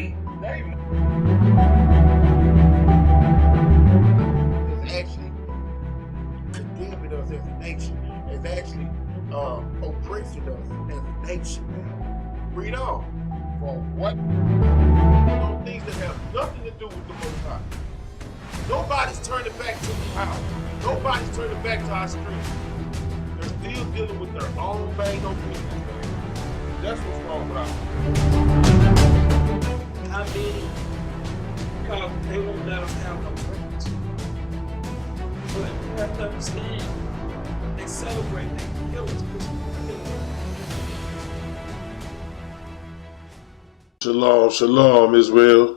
Name is actually condemning us as a nation. It's actually oppressing us as a nation, man. Read on. For what? Those things that have nothing to do with the Most High. Nobody's turning back to the power. Nobody's turning back to our strength. They're still dealing with their own bang on business, man. That's what's wrong with us. How many? Because they won't let us have no friends. But you have to understand, they celebrate, they kill us. Shalom, shalom, Israel.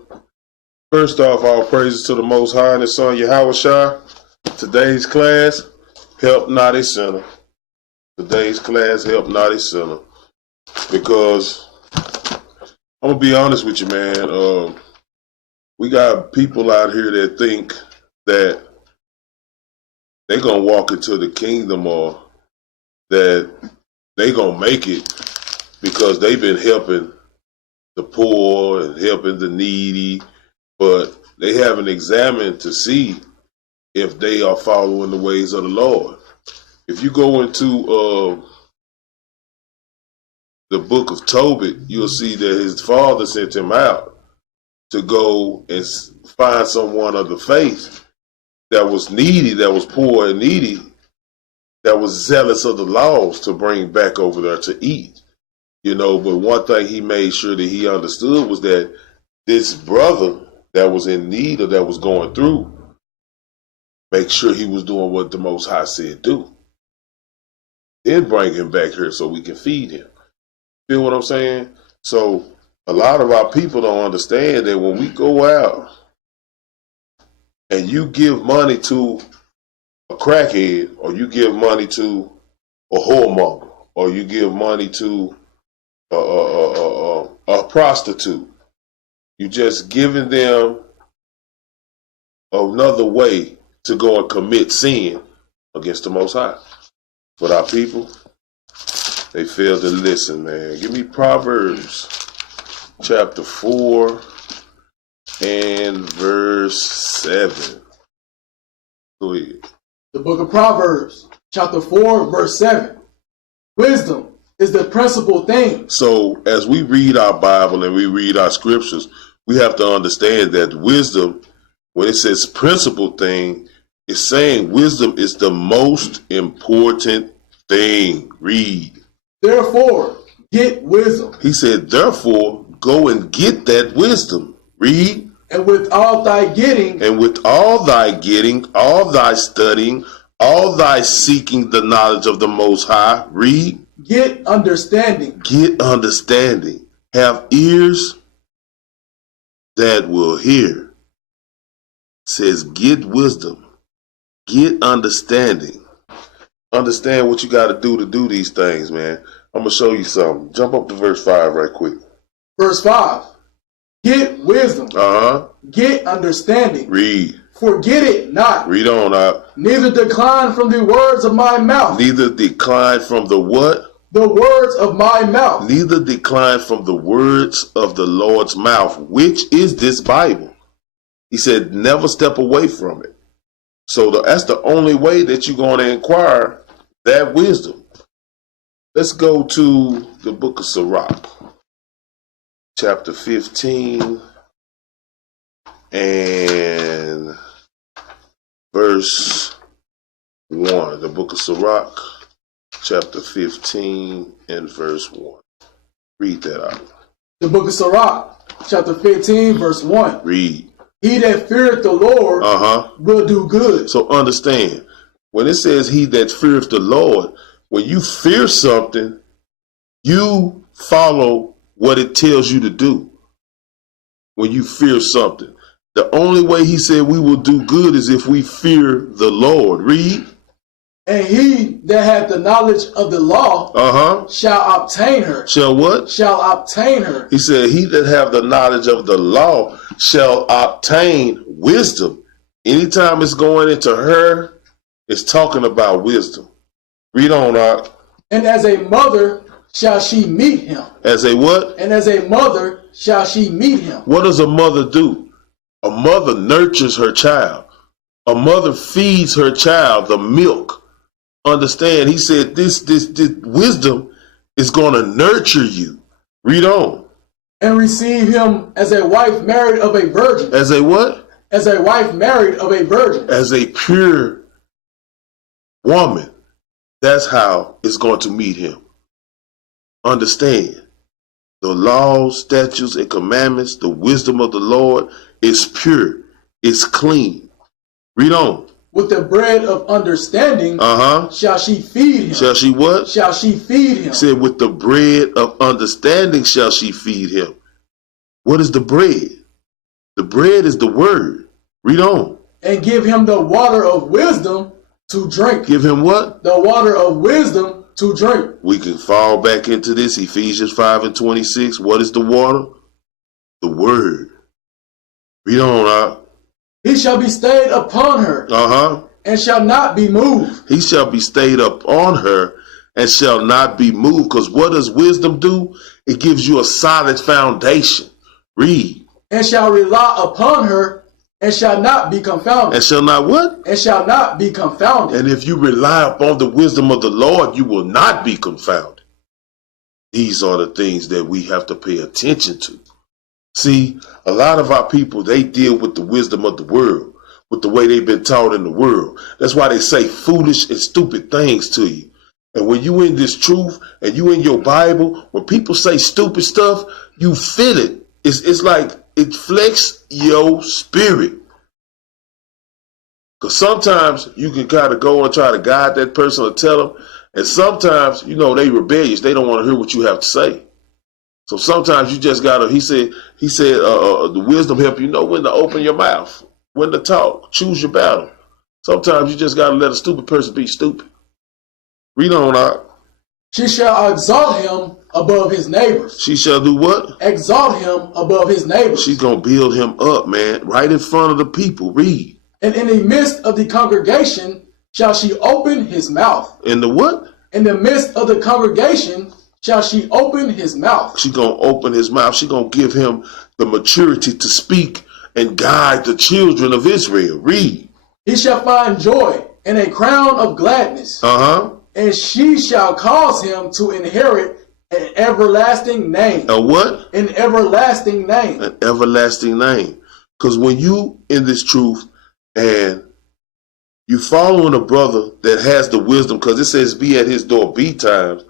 First off, all praises to the Most High and His Son Yahushua. Today's class, help not a sinner. Today's class, help not a sinner. Because I'm gonna be honest with you, man. We got people out here that think that they gonna walk into the kingdom or that they gonna make it because they've been helping the poor and helping the needy, but they haven't examined to see if they are following the ways of the Lord. If you go into the book of Tobit, you'll see that his father sent him out to go and find someone of the faith that was needy, that was poor and needy, that was zealous of the laws to bring back over there to eat. You know, but one thing he made sure that he understood was that this brother that was in need or that was going through, make sure he was doing what the Most High said do. Then bring him back here so we can feed him. Feel what I'm saying? So a lot of our people don't understand that when we go out and you give money to a crackhead, or you give money to a whoremonger, or you give money to a prostitute, you just giving them another way to go and commit sin against the Most High. But our people, they fail to listen, man. Give me Proverbs chapter 4 and verse 7. Go ahead. The book of Proverbs, chapter 4, verse 7. Wisdom is the principal thing. So as we read our Bible and we read our scriptures, we have to understand that wisdom, when it says principal thing, it's saying wisdom is the most important thing. Read. Therefore, get wisdom. He said, therefore, go and get that wisdom. Read. And with all thy getting, And with all thy getting, all thy studying, all thy seeking the knowledge of the Most High, read. get understanding. Get understanding. Have ears that will hear. Says get wisdom. Get understanding. Understand what you got to do these things, man. I'm going to show you something. Jump up to verse 5 right quick. Verse 5. Get wisdom. Get understanding. Read. Forget it not. Read on up. Neither decline from the words of my mouth. Neither decline from the what? The words of my mouth. Neither decline from the words of the Lord's mouth, which is this Bible. He said, never step away from it. So that's the only way that you're going to inquire that wisdom. Let's go to the book of Sirach, chapter 15 and verse 1. The book of Sirach, chapter 15 and verse 1. Read that out. The book of Sirach, chapter 15, verse 1. Read. He that feareth the Lord will do good. So understand, when it says he that feareth the Lord, when you fear something, you follow what it tells you to do. When you fear something, the only way he said we will do good is if we fear the Lord. Read. And he that hath the knowledge of the law shall obtain her. Shall what? Shall obtain her. He said, he that have the knowledge of the law shall obtain wisdom. Anytime it's going into her, it's talking about wisdom. Read on, Art. And as a mother shall she meet him. As a what? And as a mother shall she meet him. What does a mother do? A mother nurtures her child. A mother feeds her child the milk. Understand, he said this wisdom is going to nurture you. Read on. And receive him as a wife married of a virgin. As a what? As a wife married of a virgin. As a pure woman. That's how it's going to meet him. Understand, the laws, statutes, and commandments, the wisdom of the Lord is pure. It's clean. Read on. With the bread of understanding shall she feed him. Shall she what? Shall she feed him. Said with the bread of understanding shall she feed him. What is the bread? The bread is the word. Read on. And give him the water of wisdom to drink. Give him what? The water of wisdom to drink. We can fall back into this. Ephesians 5:26. What is the water? The word. Read on. He shall be stayed upon her. And shall not be moved. He shall be stayed up on her and shall not be moved. Because what does wisdom do? It gives you a solid foundation. Read. And shall rely upon her and shall not be confounded. And shall not what? And shall not be confounded. And if you rely upon the wisdom of the Lord, you will not be confounded. These are the things that we have to pay attention to. See, a lot of our people, they deal with the wisdom of the world, with the way they've been taught in the world. That's why they say foolish and stupid things to you. And when you in this truth and you in your Bible, when people say stupid stuff, you feel it. It's like it flexes your spirit. Because sometimes you can kind of go and try to guide that person or tell them. And sometimes, you know, they rebellious. They don't want to hear what you have to say. So sometimes you just gotta, he said, the wisdom help you know when to open your mouth, when to talk, choose your battle. Sometimes you just gotta let a stupid person be stupid. Read on out. She shall exalt him above his neighbors. She shall do what? Exalt him above his neighbors. She's gonna build him up, man, right in front of the people. Read. And in the midst of the congregation shall she open his mouth. In the what? In the midst of the congregation shall she open his mouth. She's going to open his mouth. She's going to give him the maturity to speak and guide the children of Israel. Read. He shall find joy and a crown of gladness. And she shall cause him to inherit an everlasting name. A what? An everlasting name. An everlasting name. Because when you in this truth and you following a brother that has the wisdom, because it says be at his door betimes.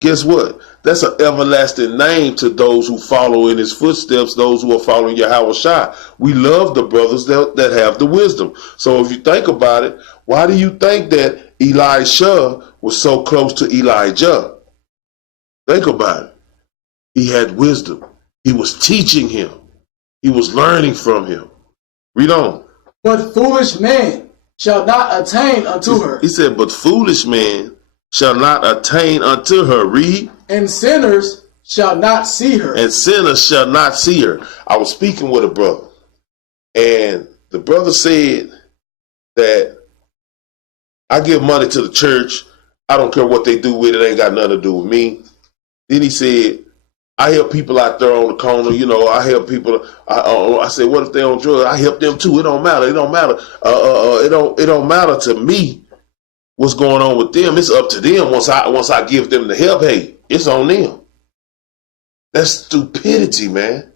Guess what? That's an everlasting name to those who follow in his footsteps, those who are following Yahweh Shai. We love the brothers that have the wisdom. So if you think about it, why do you think that Elisha was so close to Elijah? Think about it. He had wisdom. He was teaching him. He was learning from him. Read on. But foolish man shall not attain unto her. He said, but foolish man shall not attain unto her. Read. And sinners shall not see her. And sinners shall not see her. I was speaking with a brother, and the brother said that I give money to the church. I don't care what they do with it. It ain't got nothing to do with me. Then he said, I help people out there on the corner. You know, I help people. I said, what if they on drugs? I help them too. It don't matter. It don't matter. It don't matter to me what's going on with them. It's up to them. Once I give them the help, hey, it's on them. That's stupidity, man.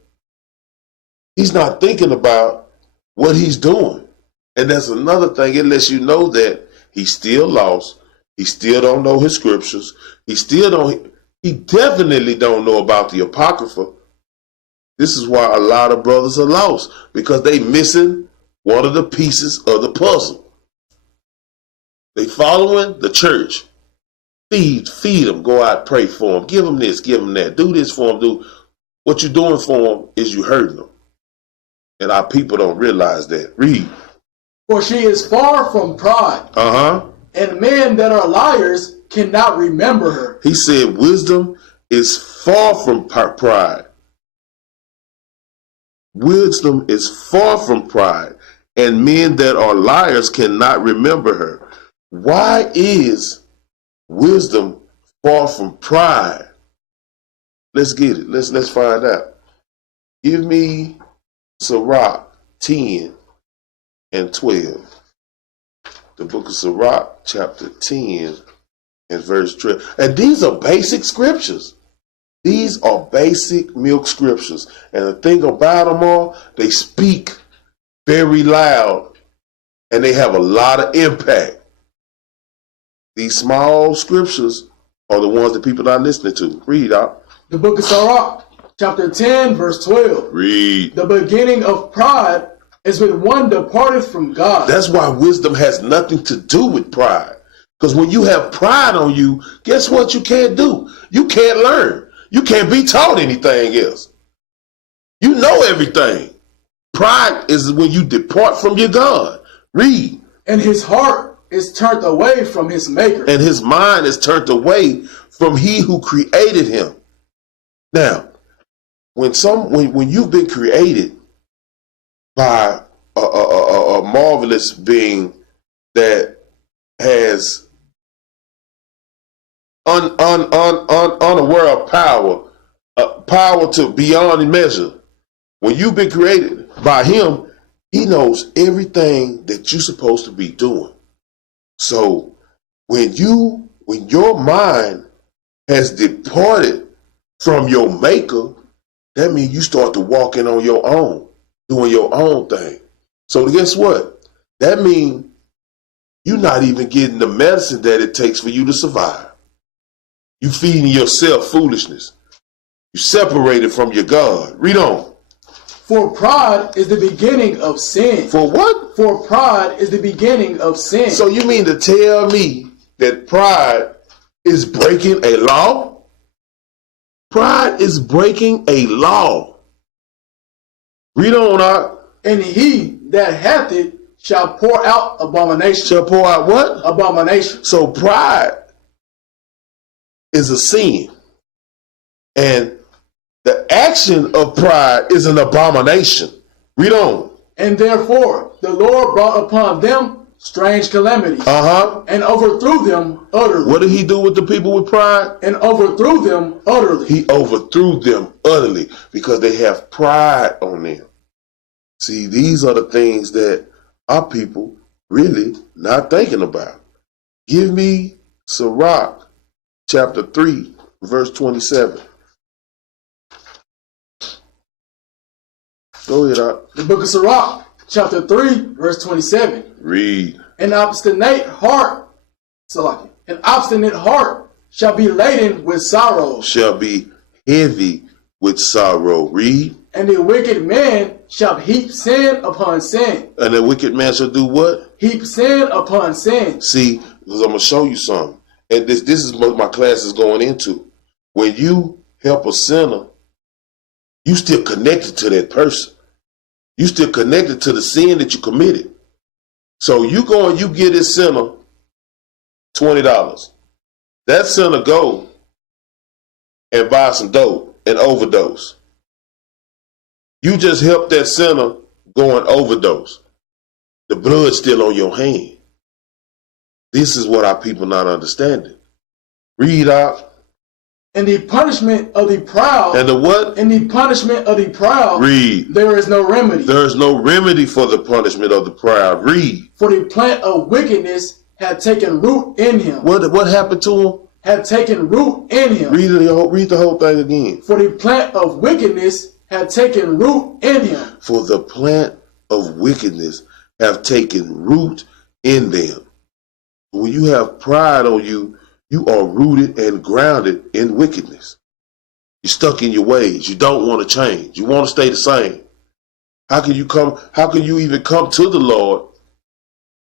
He's not thinking about what he's doing. And that's another thing. It lets you know that he's still lost. He still don't know his scriptures. He definitely don't know about the Apocrypha. This is why a lot of brothers are lost, because they missing one of the pieces of the puzzle. They following the church. Feed them. Go out, pray for them. Give them this, give them that. Do this for them. Do what you're doing for them is you hurting them. And our people don't realize that. Read. For she is far from pride. And men that are liars cannot remember her. He said wisdom is far from pride. Wisdom is far from pride. And men that are liars cannot remember her. Why is wisdom far from pride? Let's get it. Let's find out. Give me Sirach 10 and 12. The book of Sirach, chapter 10 and verse 12. And these are basic scriptures. These are basic milk scriptures. And the thing about them all, they speak very loud and they have a lot of impact. These small scriptures are the ones that people are listening to. Read out. The book of Sirach, chapter 10, verse 12. Read. The beginning of pride is when one departed from God. That's why wisdom has nothing to do with pride. Because when you have pride on you, guess what you can't do? You can't learn. You can't be taught anything else. You know everything. Pride is when you depart from your God. Read. And his heart is turned away from his maker. And his mind is turned away from he who created him. Now, when you've been created by a marvelous being that has unaware of power to beyond measure. When you've been created by him, he knows everything that you're supposed to be doing. So when your mind has departed from your maker, that means you start to walk in on your own, doing your own thing. So guess what? That means you're not even getting the medicine that it takes for you to survive. You feeding yourself foolishness. You separated from your God. Read on. For pride is the beginning of sin. For what? For pride is the beginning of sin. So you mean to tell me that pride is breaking a law? Pride is breaking a law. Read on out. And he that hath it shall pour out abomination. Shall pour out what? Abomination. So pride is a sin. And the action of pride is an abomination. Read on. And therefore the Lord brought upon them strange calamities. And overthrew them utterly. What did he do with the people with pride? And overthrew them utterly. He overthrew them utterly because they have pride on them. See, these are the things that our people really not thinking about. Give me Sirach chapter 3, verse 27. Go ahead, Doc. The book of Sirach, chapter 3, verse 27. Read. An obstinate heart shall be laden with sorrow. Shall be heavy with sorrow. Read. And the wicked man shall heap sin upon sin. And the wicked man shall do what? Heap sin upon sin. See, because I'm going to show you something. And this is what my class is going into. When you help a sinner, you still connected to that person. You still connected to the sin that you committed. So you go and you give this sinner $20. That sinner go and buy some dope and overdose. You just help that sinner go and overdose. The blood's still on your hand. This is what our people not understanding. Read out. And the punishment of the proud. And the what? And the punishment of the proud. Read. There is no remedy. There is no remedy for the punishment of the proud. Read. For the plant of wickedness had taken root in him. What happened to him? Had taken root in him. Read the whole thing again. For the plant of wickedness had taken root in him. For the plant of wickedness have taken root in them. When you have pride on you, you are rooted and grounded in wickedness. You're stuck in your ways. You don't want to change. You want to stay the same. How can you even come to the Lord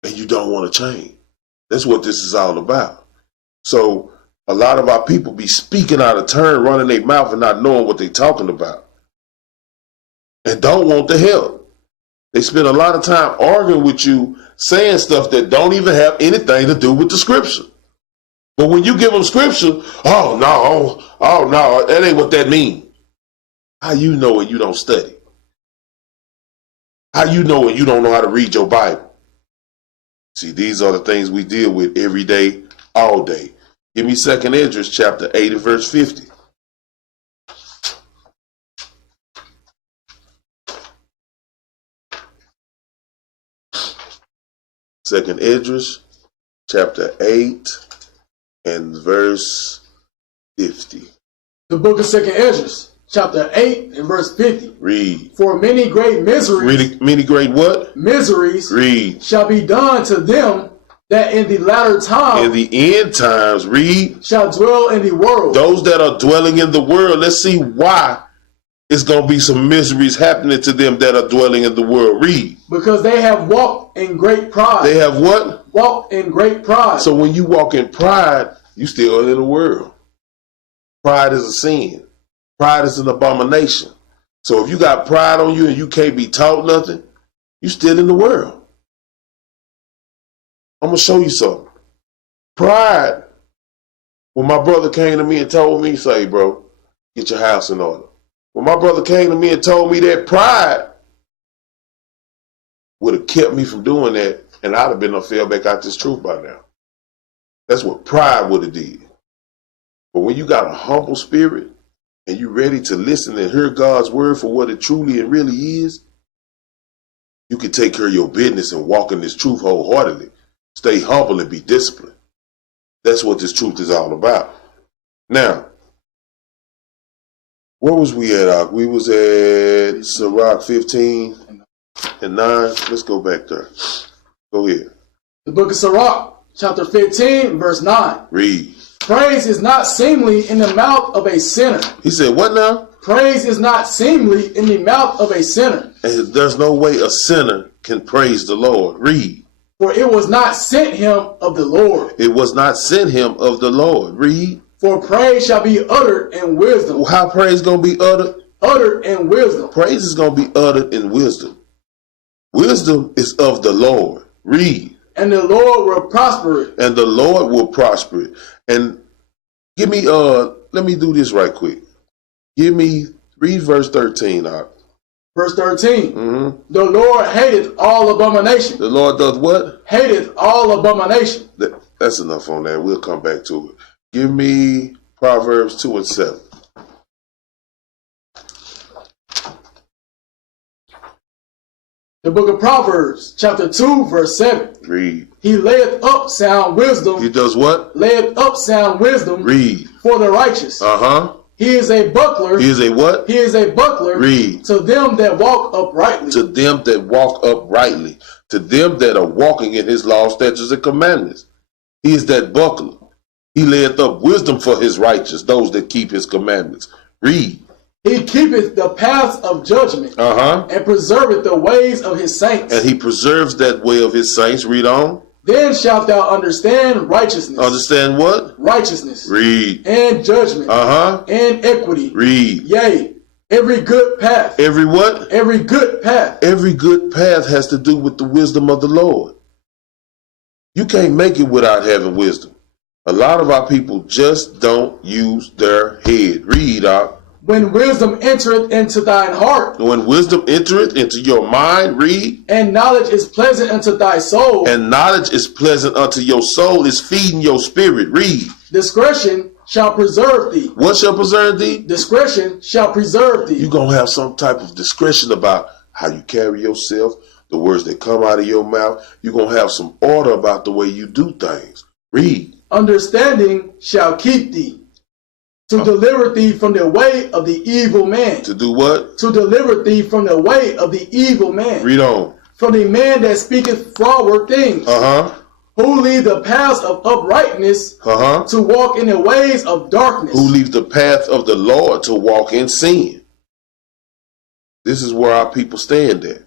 and you don't want to change? That's what this is all about. So a lot of our people be speaking out of turn, running their mouth and not knowing what they're talking about. And don't want the help. They spend a lot of time arguing with you, saying stuff that don't even have anything to do with the scripture. But when you give them scripture, oh no, that ain't what that means. How you know it? You don't study. How you know it? You don't know how to read your Bible. See, these are the things we deal with every day, all day. Give me 2 Esdras chapter 8 and verse 50. Second Esdras, chapter 8 and verse 50. The book of Second Esdras, chapter 8 and verse 50. Read. For many great miseries. Many great what? Miseries. Read. Shall be done to them that in the latter time. In the end times, read. Shall dwell in the world. Those that are dwelling in the world. Let's see why it's going to be some miseries happening to them that are dwelling in the world. Read. Because they have walked in great pride. They have what? Walked in great pride. So when you walk in pride, you still in the world. Pride is a sin. Pride is an abomination. So if you got pride on you and you can't be taught nothing, you still in the world. I'm going to show you something. Pride, when my brother came to me and told me, say, bro, get your house in order. When my brother came to me and told me that, pride would have kept me from doing that, and I'd have been fell back out this truth by now. That's what pride would have did. But when you got a humble spirit and you ready to listen and hear God's word for what it truly and really is, you can take care of your business and walk in this truth wholeheartedly. Stay humble and be disciplined. That's what this truth is all about. Now, where was we at? We was at Sirach 15 and 9. Let's go back there. Go ahead. The book of Sirach, chapter 15, verse 9. Read. Praise is not seemly in the mouth of a sinner. He said, what now? Praise is not seemly in the mouth of a sinner. And there's no way a sinner can praise the Lord. Read. For it was not sent him of the Lord. It was not sent him of the Lord. Read. For praise shall be uttered in wisdom. How praise going to be uttered? Uttered in wisdom. Praise is going to be uttered in wisdom. Wisdom is of the Lord. Read. And the Lord will prosper it. And the Lord will prosper it. And give me, let me do this right quick. Read verse 13 out. Verse 13. The Lord hateth all abomination. The Lord does what? Hateth all abomination. That's enough on that. We'll come back to it. Give me Proverbs 2 and 7. The book of Proverbs, chapter 2, verse 7. Read. He layeth up sound wisdom. He does what? Layeth up sound wisdom. Read. For the righteous. He is a buckler. He is a what? He is a buckler. Read. To them that walk uprightly. To them that walk uprightly. To them that are walking in his law, statutes, and commandments. He is that buckler. He layeth up wisdom for his righteous, those that keep his commandments. Read. He keepeth the paths of judgment. And preserveth the ways of his saints. And he preserves that way of his saints. Read on. Then shalt thou understand righteousness. Understand what? Righteousness. Read. And judgment. And equity. Read. Yea, every good path. Every what? Every good path. Every good path has to do with the wisdom of the Lord. You can't make it without having wisdom. A lot of our people just don't use their head. Read out. When wisdom entereth into thine heart. When wisdom entereth into your mind, read. And knowledge is pleasant unto thy soul. And knowledge is pleasant unto your soul, is feeding your spirit. Read. Discretion shall preserve thee. What shall preserve thee? Discretion shall preserve thee. You're going to have some type of discretion about how you carry yourself, the words that come out of your mouth. You're going to have some order about the way you do things. Read. Understanding shall keep thee. To deliver thee from the way of the evil man. To do what? To deliver thee from the way of the evil man. Read on. From the man that speaketh froward things. Who leave the paths of uprightness. To walk in the ways of darkness. Who leave the path of the Lord to walk in sin. This is where our people stand at.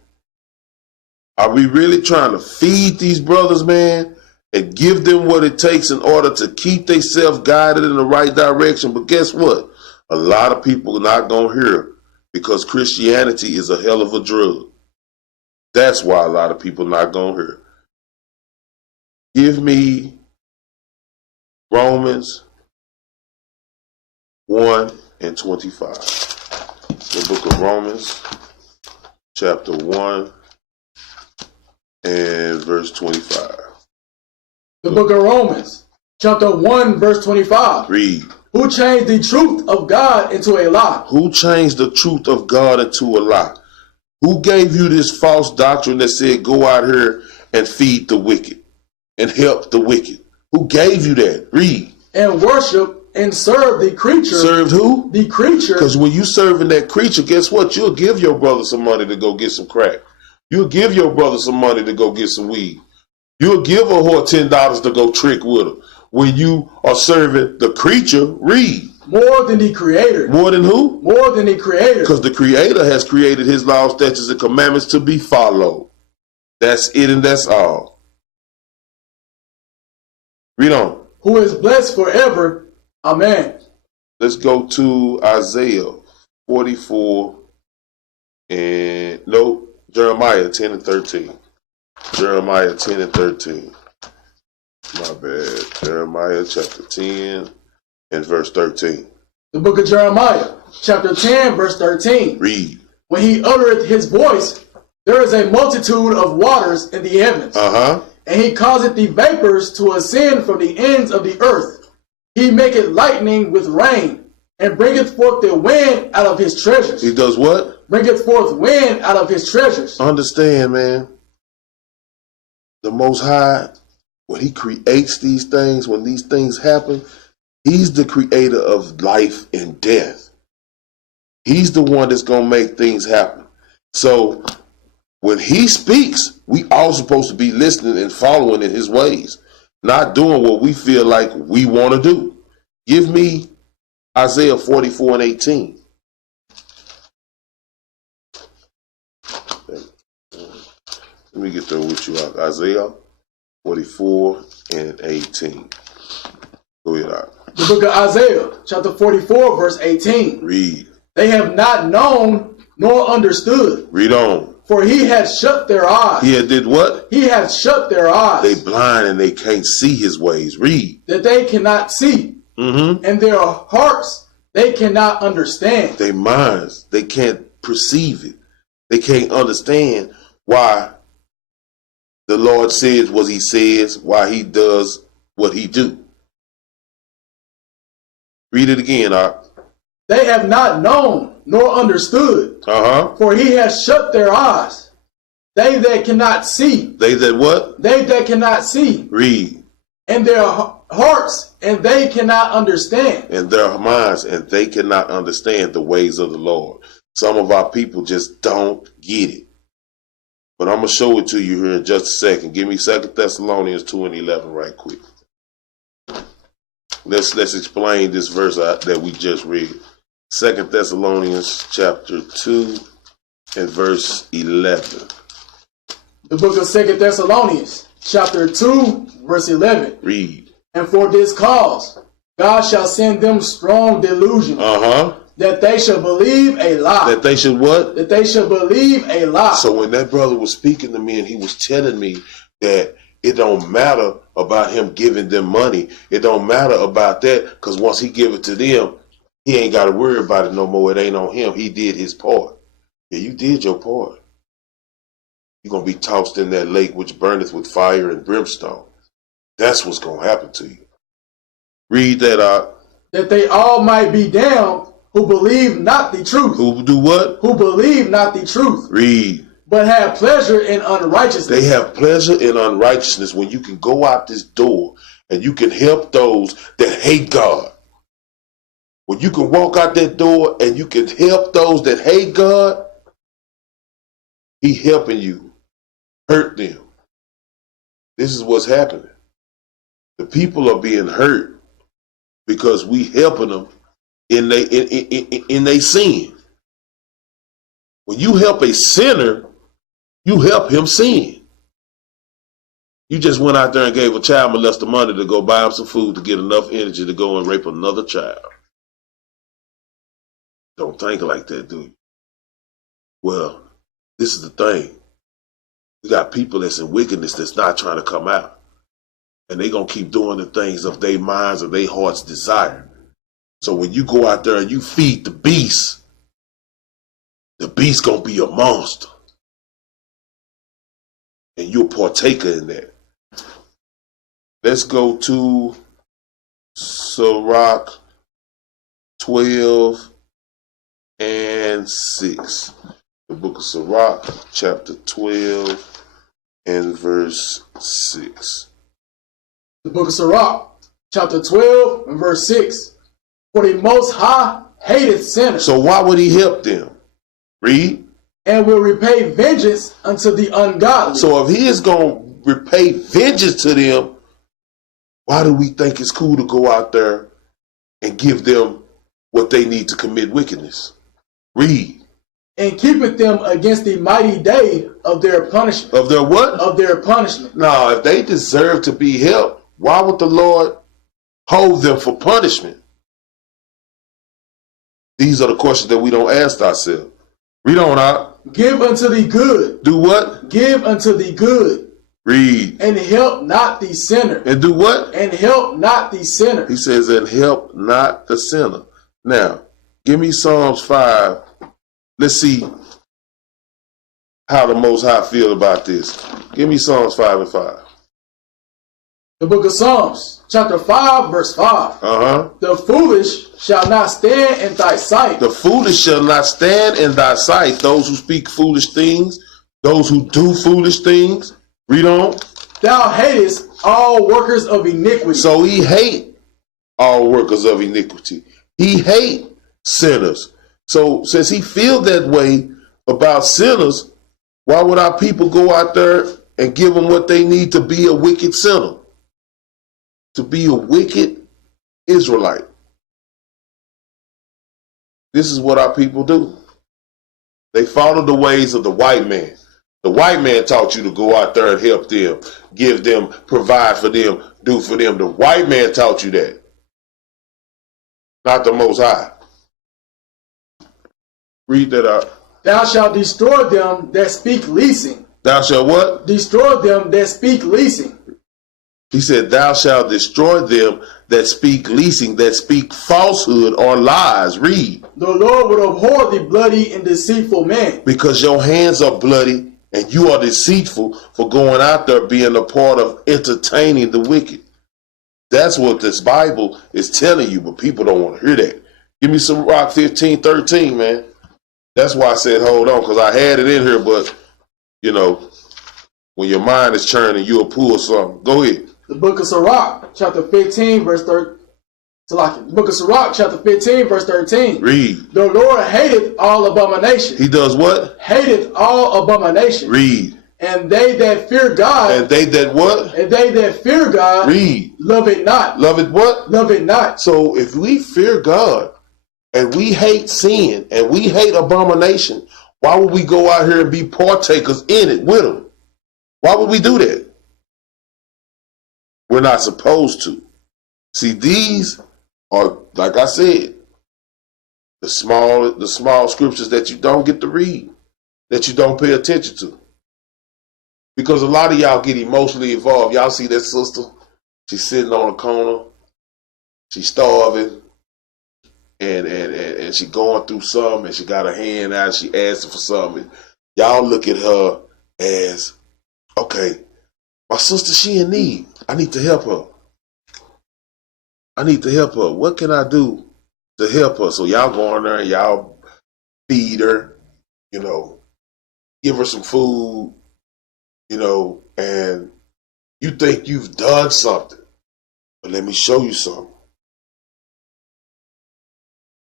Are we really trying to feed these brothers, man? And give them what it takes in order to keep themselves guided in the right direction. But guess what? A lot of people are not going to hear because Christianity is a hell of a drug. That's why a lot of people are not going to hear. Give me Romans 1 and 25. The book of Romans, chapter 1 and verse 25. The book of Romans, chapter 1, verse 25. Read. Who changed the truth of God into a lie? Who changed the truth of God into a lie? Who gave you this false doctrine that said go out here and feed the wicked and help the wicked. Who gave you that? Read. And worship and serve the creature. Served who? The creature. Because when you serving that creature, guess what? You'll give your brother some money to go get some crack. You'll give your brother some money to go get some weed. You'll give a whore $10 to go trick with her. When you are serving the creature, read. More than the creator. More than who? More than the creator. Because the creator has created his laws, statutes, and commandments to be followed. That's it and that's all. Read on. Who is blessed forever. Amen. Let's go to Isaiah 44 and Jeremiah 10 and 13. Jeremiah 10 and 13. My bad. Jeremiah chapter 10 and verse 13. The book of Jeremiah, chapter 10, verse 13. Read. When he uttereth his voice, there is a multitude of waters in the heavens. And he causeth the vapors to ascend from the ends of the earth. He maketh lightning with rain, and bringeth forth the wind out of his treasures. He does what? Bringeth forth wind out of his treasures. Understand, man. The Most High, when he creates these things, when these things happen, he's the creator of life and death. He's the one that's going to make things happen. So when he speaks, we all supposed to be listening and following in his ways, not doing what we feel like we want to do. Give me Isaiah 44 and 18. Let me get through with you out. Isaiah 44 and 18. Go ahead out. The book of Isaiah, chapter 44, verse 18. Read. They have not known nor understood. Read on. For he has shut their eyes. He had did what? He has shut their eyes. They blind and they can't see his ways. Read. That they cannot see. And their hearts, they cannot understand. Their minds, they can't perceive it. They can't understand why the Lord says what he says, why he does what he do. Read it again, Art. They have not known nor understood. For he has shut their eyes. They that cannot see. They that what? They that cannot see. Read. And their hearts, and they cannot understand. And their minds, and they cannot understand the ways of the Lord. Some of our people just don't get it. But I'm going to show it to you here in just a second. Give me 2 Thessalonians 2 and 11 right quick. Let's explain this verse that we just read. 2 Thessalonians chapter 2 and verse 11. The book of 2 Thessalonians chapter 2 verse 11. Read. And for this cause God shall send them strong delusion. That they shall believe a lie. That they should what? That they shall believe a lie. So when that brother was speaking to me and he was telling me that it don't matter about him giving them money. It don't matter about that, because once he give it to them, he ain't got to worry about it no more. It ain't on him. He did his part. Yeah, you did your part. You're going to be tossed in that lake which burneth with fire and brimstone. That's what's going to happen to you. Read that out. That they all might be damned who believe not the truth. Who do what? Who believe not the truth. Read. But have pleasure in unrighteousness. They have pleasure in unrighteousness when you can go out this door and you can help those that hate God. When you can walk out that door and you can help those that hate God, he helping you hurt them. This is what's happening. The people are being hurt because we helping them in they sin. When you help a sinner, you help him sin. You just went out there and gave a child molester money to go buy him some food to get enough energy to go and rape another child. Don't think like that, do you? Well, this is the thing. We got people that's in wickedness that's not trying to come out. And they going to keep doing the things of their minds or their heart's desire. So when you go out there and you feed the beast going to be a monster. And you're a partaker in that. Let's go to Sirach 12 and 6. The book of Sirach, chapter 12 and verse 6. The book of Sirach, chapter 12 and verse 6. For the Most High hateth sinners. So why would he help them? Read. And will repay vengeance unto the ungodly. So if he is going to repay vengeance to them, why do we think it's cool to go out there and give them what they need to commit wickedness? Read. And keepeth them against the mighty day of their punishment. Of their what? Of their punishment. Now, if they deserve to be helped, why would the Lord hold them for punishment? These are the questions that we don't ask ourselves. Read on out. Give unto the good. Do what? Give unto the good. Read. And help not the sinner. And do what? And help not the sinner. He says, and help not the sinner. Now, give me Psalms 5. Let's see how the Most High feel about this. Give me Psalms 5 and 5. The book of Psalms, chapter 5, verse 5. The foolish shall not stand in thy sight. The foolish shall not stand in thy sight. Those who speak foolish things, those who do foolish things. Read on. Thou hatest all workers of iniquity. So he hate all workers of iniquity. He hate sinners. So since he feel that way about sinners, why would our people go out there and give them what they need to be a wicked sinner? To be a wicked Israelite. This is what our people do. They follow the ways of the white man. The white man taught you to go out there and help them, give them, provide for them, do for them. The white man taught you that. Not the Most High. Read that out. Thou shalt destroy them that speak leasing. Thou shalt what? Destroy them that speak leasing. He said, thou shalt destroy them that speak leasing, that speak falsehood or lies. Read. The Lord would abhor the bloody and deceitful man. Because your hands are bloody and you are deceitful for going out there being a part of entertaining the wicked. That's what this Bible is telling you, but people don't want to hear that. Give me some Rock 15:13, man. That's why I said hold on, because I had it in here, but, you know, when your mind is churning, you'll pull something. Go ahead. The book of Sirach, chapter 15, verse 13. The book of Sirach, chapter 15, verse 13. Read. The Lord hateth all abomination. He does what? Hateth all abomination. Read. And they that fear God. And they that what? And they that fear God. Read. Love it not. Love it what? Love it not. So if we fear God and we hate sin and we hate abomination, why would we go out here and be partakers in it with them? Why would we do that? We're not supposed to. See, these are, like I said, the small scriptures that you don't get to read, that you don't pay attention to. Because a lot of y'all get emotionally involved. Y'all see that sister? She's sitting on a corner. She's starving. And she going through something, and she got her hand out, she asking for something. Y'all look at her as, okay, my sister, she in need. I need to help her. I need to help her. What can I do to help her? So y'all go in there and y'all feed her, you know, give her some food, you know, and you think you've done something. But let me show you something.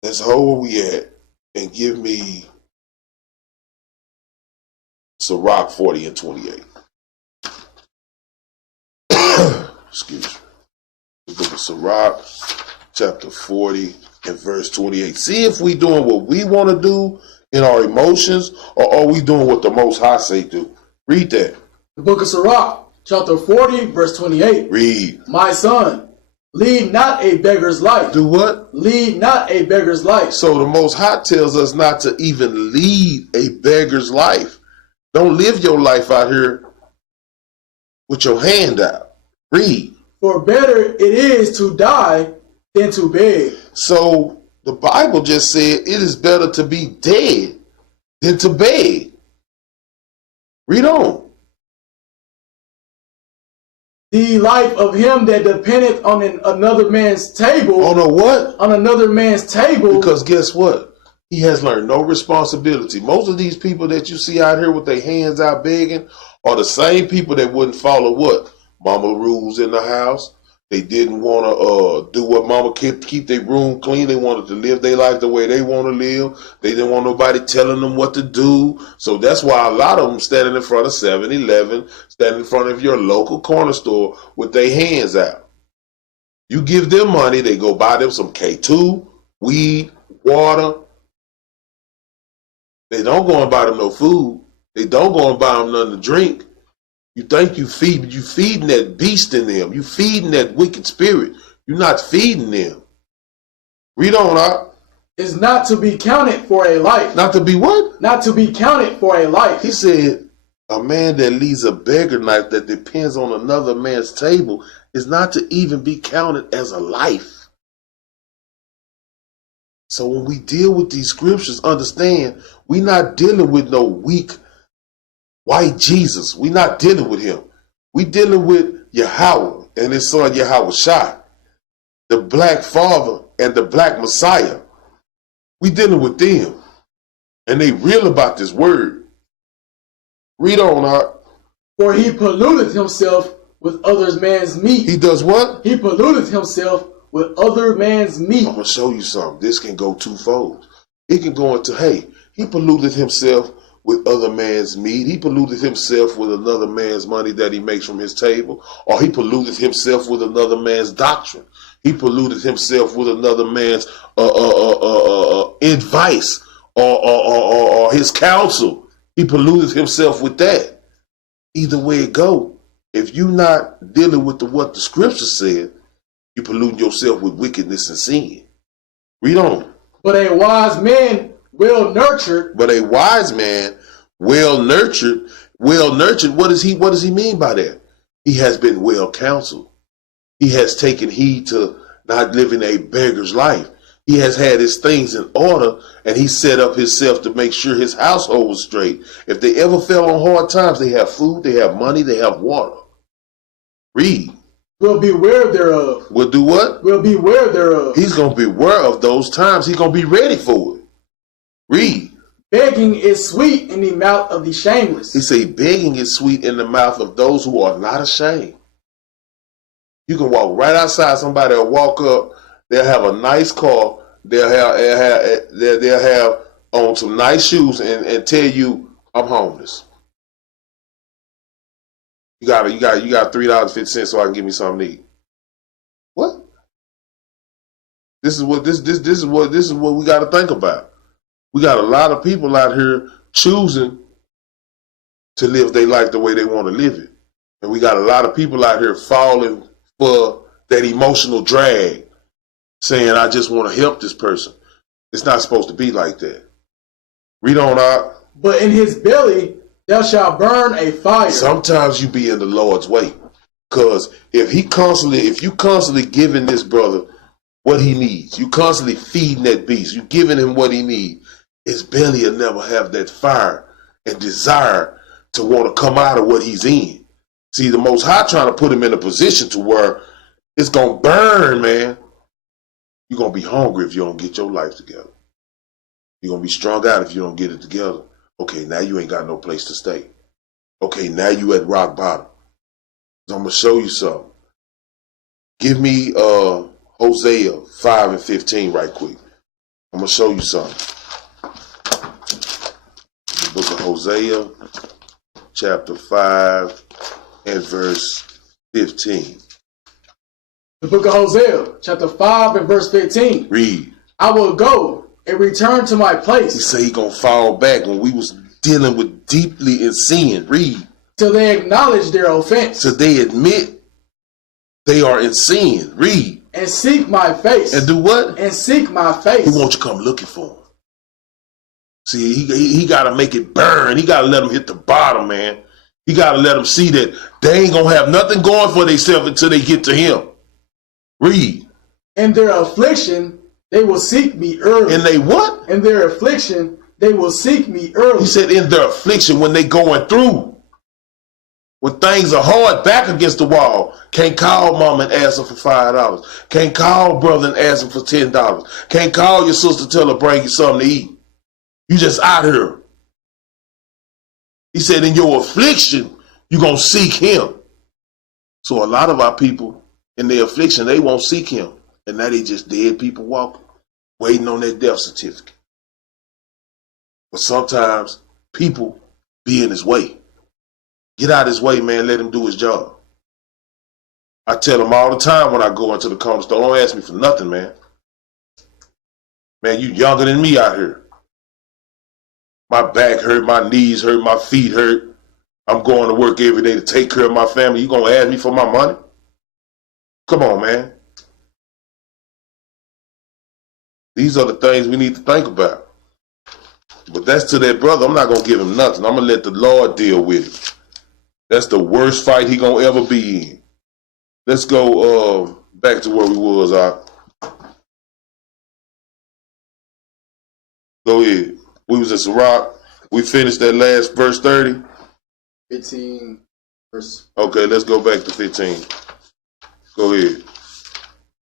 Let's hold where we at and give me Sirach 40 and 28. Excuse me. The book of Sirach, chapter 40 and verse 28. See if we doing what we want to do in our emotions, or are we doing what the Most High say do? Read that. The book of Sirach, chapter 40, verse 28. Read. My son, lead not a beggar's life. Do what? Lead not a beggar's life. So the Most High tells us not to even lead a beggar's life. Don't live your life out here with your hand out. Read. For better it is to die than to beg. So the Bible just said it is better to be dead than to beg. Read on. The life of him that dependeth on another man's table. On a what? On another man's table. Because guess what? He has learned no responsibility. Most of these people that you see out here with their hands out begging are the same people that wouldn't follow what? Mama rules in the house. They didn't want to do what mama keep their room clean. They wanted to live their life the way they want to live. They didn't want nobody telling them what to do. So that's why a lot of them standing in front of 7-Eleven, standing in front of your local corner store with their hands out. You give them money, they go buy them some K2, weed, water. They don't go and buy them no food. They don't go and buy them nothing to drink. You think you feeding that beast in them. You feeding that wicked spirit. You're not feeding them. Read on out. Is not to be counted for a life. Not to be what? Not to be counted for a life. He said, a man that leads a beggar life that depends on another man's table is not to even be counted as a life. So when we deal with these scriptures, understand, we're not dealing with no weak white Jesus. We're not dealing with him. We're dealing with Yahweh and his son Yahweh Shai, the black father and the black Messiah. We're dealing with them. And they real about this word. Read on out. For he polluted himself with other man's meat. He does what? He polluted himself with other man's meat. I'm going to show you something. This can go twofold. It can go into, hey, he polluted himself with other man's meat. He polluted himself with another man's money that he makes from his table. Or he polluted himself with another man's doctrine. He polluted himself with another man's advice or his counsel. He polluted himself with that. Either way it go, if you're not dealing with what the scripture said, you polluting yourself with wickedness and sin. Read on. But a wise man, well nurtured. But a wise man, well nurtured. What does he mean by that? He has been well counseled. He has taken heed to not living a beggar's life. He has had his things in order, and he set up himself to make sure his household was straight. If they ever fell on hard times, they have food, they have money, they have water. Read. Will beware thereof. Will do what? Will beware thereof. He's going to beware of those times. He's going to be ready for it. Read. Begging is sweet in the mouth of the shameless. He say begging is sweet in the mouth of those who are not ashamed. You can walk right outside. Somebody will walk up. They'll have a nice car. They'll have on some nice shoes and tell you, I'm homeless. You got $3.50 so I can give me something to eat. What? This is what we got to think about. We got a lot of people out here choosing to live their life the way they want to live it, and we got a lot of people out here falling for that emotional drag, saying, I just want to help this person. It's not supposed to be like that. Read on out. But in his belly thou shalt burn a fire. Sometimes you be in the Lord's way. Because if you constantly giving this brother what he needs, you constantly feeding that beast, you giving him what he needs, his belly will never have that fire and desire to want to come out of what he's in. See, the Most High trying to put him in a position to where it's going to burn, man. You're going to be hungry if you don't get your life together. You're going to be strung out if you don't get it together. Okay, now you ain't got no place to stay. Okay, now you at rock bottom. So I'm going to show you something. Give me Hosea 5:15 right quick. I'm going to show you something. The book of Hosea, chapter 5 and verse 15. The book of Hosea, chapter 5 and verse 15. Read. I will go and return to my place. He say he gonna fall back when we was dealing with deeply in sin. Read. Till they acknowledge their offense. Till they admit they are in sin. Read. And seek my face. And do what? And seek my face. He wants you to come looking for him. See, he got to make it burn. He got to let them hit the bottom, man. He got to let them see that they ain't going to have nothing going for themselves until they get to him. Read. In their affliction, they will seek me early. In they what? In their affliction, they will seek me early. He said in their affliction when they going through. When things are hard, back against the wall. Can't call mom and ask her for $5. Can't call brother and ask him for $10. Can't call your sister, tell her bring you something to eat. You just out here. He said, in your affliction, you're going to seek him. So a lot of our people, in their affliction, they won't seek him. And now they just dead people walking, waiting on their death certificate. But sometimes people be in his way. Get out of his way, man. Let him do his job. I tell him all the time when I go into the corner store, don't ask me for nothing, man. Man, you younger than me out here. My back hurt, my knees hurt, my feet hurt. I'm going to work every day to take care of my family. You gonna ask me for my money? Come on, man. These are the things we need to think about. But that's to that brother. I'm not gonna give him nothing. I'm gonna let the Lord deal with it. That's the worst fight he gonna ever be in. Let's go back to where we was at. Go ahead. We was in Sirach. We finished that last verse 30. 15 verse. Okay, let's go back to 15. Go ahead.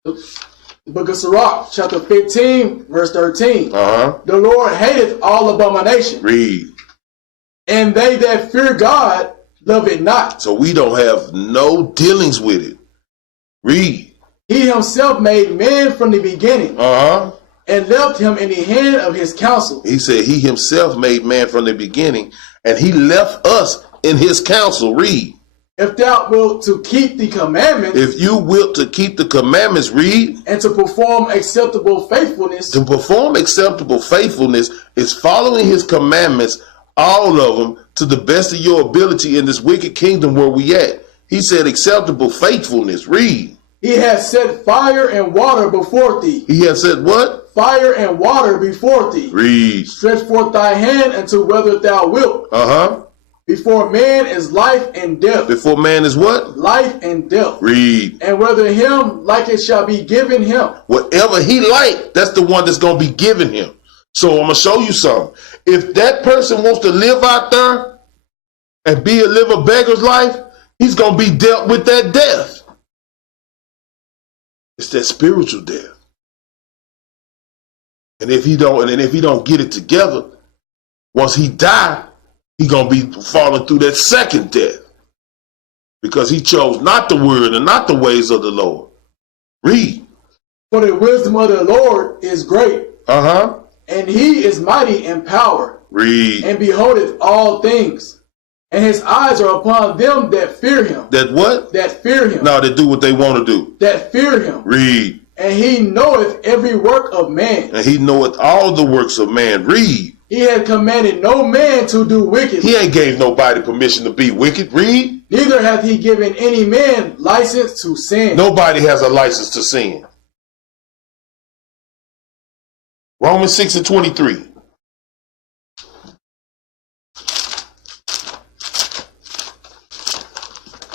The book of Sirach, chapter 15, verse 13. Uh-huh. The Lord hateth all abomination. Read. And they that fear God love it not. So we don't have no dealings with it. Read. He himself made man from the beginning. Uh-huh. And left him in the hand of his counsel. He said he himself made man from the beginning, and he left us in his counsel. Read. If thou wilt to keep the commandments. If you wilt to keep the commandments, read. And to perform acceptable faithfulness. To perform acceptable faithfulness is following his commandments, all of them, to the best of your ability in this wicked kingdom where we at. He said acceptable faithfulness. Read. He has set fire and water before thee. He has said what? Fire and water before thee. Read. Stretch forth thy hand unto whether thou wilt. Uh-huh. Before man is life and death. Before man is what? Life and death. Read. And whether him like it shall be given him. Whatever he like, that's the one that's going to be given him. So I'm going to show you something. If that person wants to live out there and live a beggar's life, he's going to be dealt with that death. It's that spiritual death. And if he don't get it together, once he die, he gonna be falling through that second death. Because he chose not the word and not the ways of the Lord. Read. For the wisdom of the Lord is great. Uh-huh. And he is mighty in power. Read. And beholdeth all things. And his eyes are upon them that fear him. That what? That fear him. No, that do what they want to do. That fear him. Read. And he knoweth every work of man. And he knoweth all the works of man. Read. He had commanded no man to do wickedly. He ain't gave nobody permission to be wicked. Read. Neither hath he given any man license to sin. Nobody has a license to sin. Romans 6:23.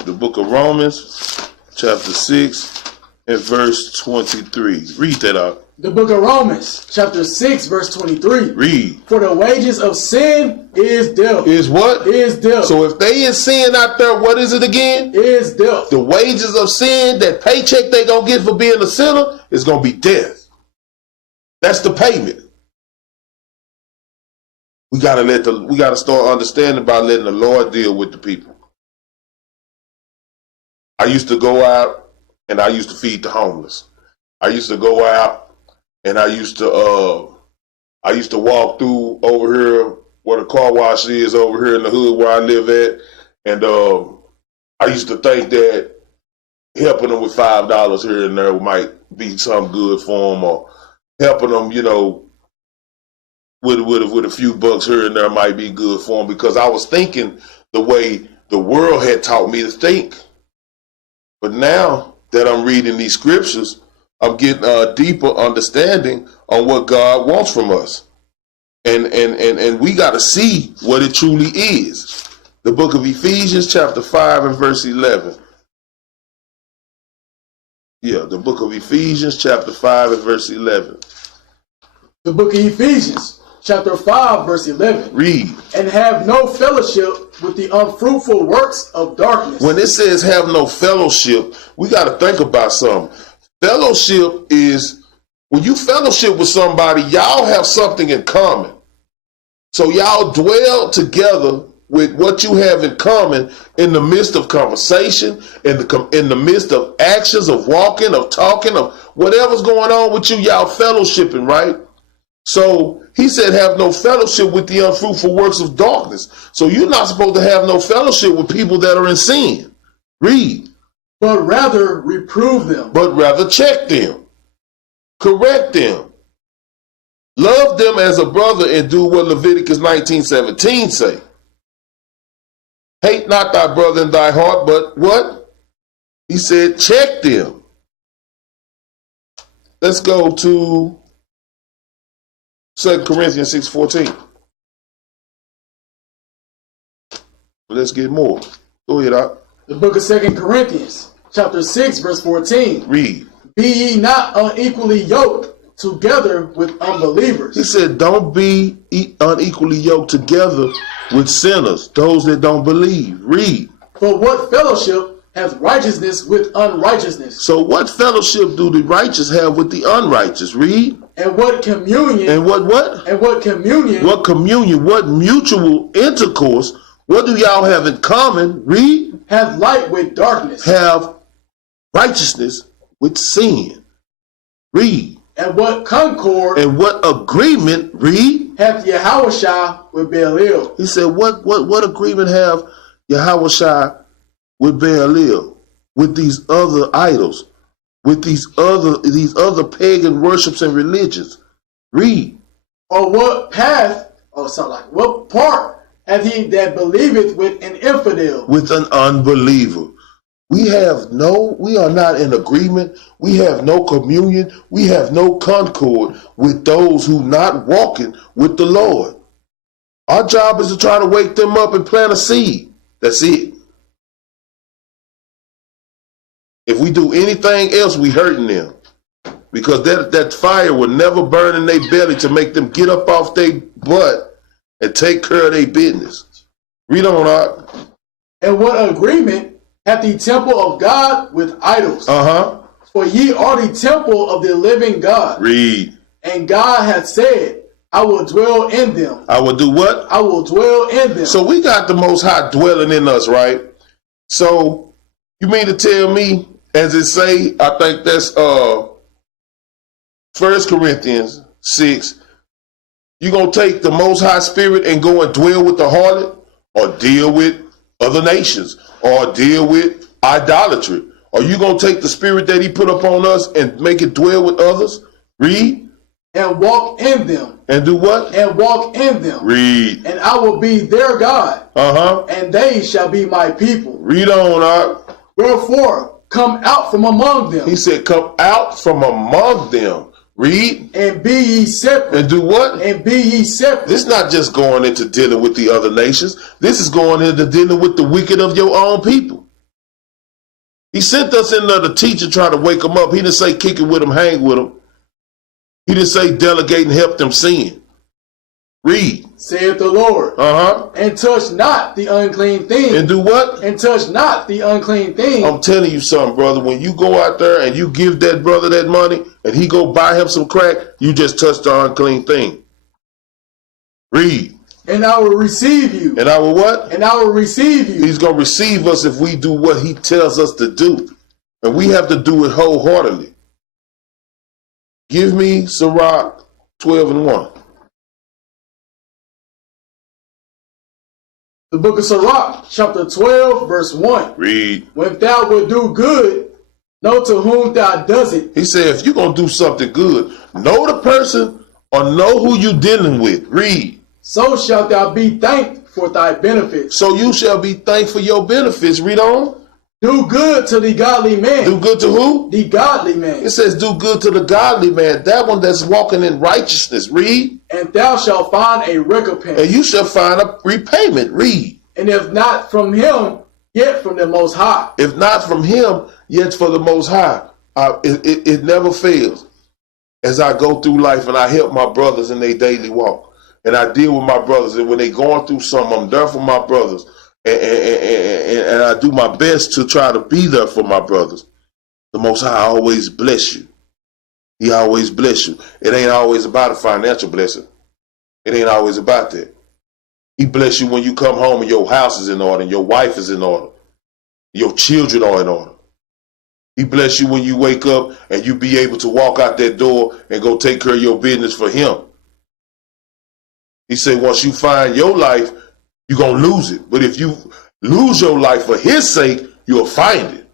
The book of Romans, chapter 6 and verse 23. Read that out. The book of Romans, chapter 6, verse 23. Read. For the wages of sin is death. Is what? Is death. So if they in sin out there, what is it again? Is death. The wages of sin, that paycheck they gonna get for being a sinner, is gonna be death. That's the payment. We gotta start understanding by letting the Lord deal with the people. I used to go out and I used to feed the homeless. I used to go out and I used to walk through over here where the car wash is over here in the hood where I live at, and I used to think that helping them with $5 here and there might be something good for them, or helping them, with a few bucks here and there might be good for them, because I was thinking the way the world had taught me to think. But now that I'm reading these scriptures, I'm getting a deeper understanding on what God wants from us. And we got to see what it truly is. The book of Ephesians, chapter 5 and verse 11. Yeah, the book of Ephesians, chapter 5 and verse 11. The book of Ephesians, chapter 5, verse 11. Read. And have no fellowship with the unfruitful works of darkness. When it says have no fellowship, we got to think about something. Fellowship is when you fellowship with somebody, y'all have something in common. So y'all dwell together with what you have in common in the midst of conversation, in the midst of actions, of walking, of talking, of whatever's going on with you, y'all fellowshipping, right? So he said, have no fellowship with the unfruitful works of darkness. So you're not supposed to have no fellowship with people that are in sin. Read. But rather reprove them. But rather check them. Correct them. Love them as a brother and do what Leviticus 19:17 say. Hate not thy brother in thy heart, but what? He said, check them. Let's go to 2 Corinthians 6:14. Let's get more. Go ahead, Doc. The book of 2 Corinthians, chapter 6, verse 14. Read. Be ye not unequally yoked together with unbelievers. He said, don't be unequally yoked together with sinners, those that don't believe. Read. For what fellowship hath righteousness with unrighteousness? So what fellowship do the righteous have with the unrighteous? Read. And what communion? And what? And what communion? What communion? What mutual intercourse? What do y'all have in common? Read. Hath light with darkness. Have righteousness with sin. Read. And what concord? And what agreement? Read. Hath Yahushua with Belial? He said, what agreement have Yahushua with Belial? With these other idols? With these other pagan worships and religions? Read. Or what path? What part hath he that believeth with an infidel? With an unbeliever. We are not in agreement. We have no communion. We have no concord with those who not walking with the Lord. Our job is to try to wake them up and plant a seed. That's it. If we do anything else, we hurting them. Because that fire will never burn in their belly to make them get up off their butt and take care of their business. Read on, Art. And what agreement hath the temple of God with idols? For ye are the temple of the living God. Read. And God hath said, I will dwell in them. I will do what? I will dwell in them. So we got the Most High dwelling in us, right? So you mean to tell me, as it say, I think that's 1 Corinthians 6, you gonna take the Most High Spirit and go and dwell with the harlot, or deal with other nations, or deal with idolatry? Are you going to take the spirit that he put upon us and make it dwell with others? Read. And walk in them. And do what? And walk in them. Read. And I will be their God. And they shall be my people. Read on, Art. Wherefore, come out from among them. He said, come out from among them. Read. And be ye separate. And do what? And be ye separate. This is not just going into dealing with the other nations. This is going into dealing with the wicked of your own people. He sent us in there to teach and try to wake them up. He didn't say kick it with them, hang with them. He didn't say delegate and help them sin. Read. Saith the Lord. And touch not the unclean thing. And do what? And touch not the unclean thing. I'm telling you something, brother. When you go out there and you give that brother that money and he go buy him some crack, you just touch the unclean thing. Read. And I will receive you. And I will what? And I will receive you. He's going to receive us if we do what he tells us to do. And we have to do it wholeheartedly. Give me Sirach 12:1. The book of Sirach, chapter 12, verse 1. Read. When thou wilt do good, know to whom thou does it. He said, if you're going to do something good, know the person or know who you're dealing with. Read. So shalt thou be thanked for thy benefits. So you shall be thanked for your benefits. Read on. Do good to the godly man. Do good to who? The godly man. It says do good to the godly man. That one that's walking in righteousness. Read. And thou shalt find a recompense. And you shall find a repayment. Read. And if not from him, yet from the Most High. If not from him, yet for the Most High. It never fails. As I go through life and I help my brothers in their daily walk. And I deal with my brothers. And when they going through something, I'm there for my brothers. And I do my best to try to be there for my brothers. The Most High always bless you. He always bless you. It ain't always about a financial blessing. It ain't always about that. He bless you when you come home and your house is in order and your wife is in order. Your children are in order. He bless you when you wake up and you be able to walk out that door and go take care of your business for him. He said once you find your life, you're going to lose it. But if you lose your life for his sake, you'll find it.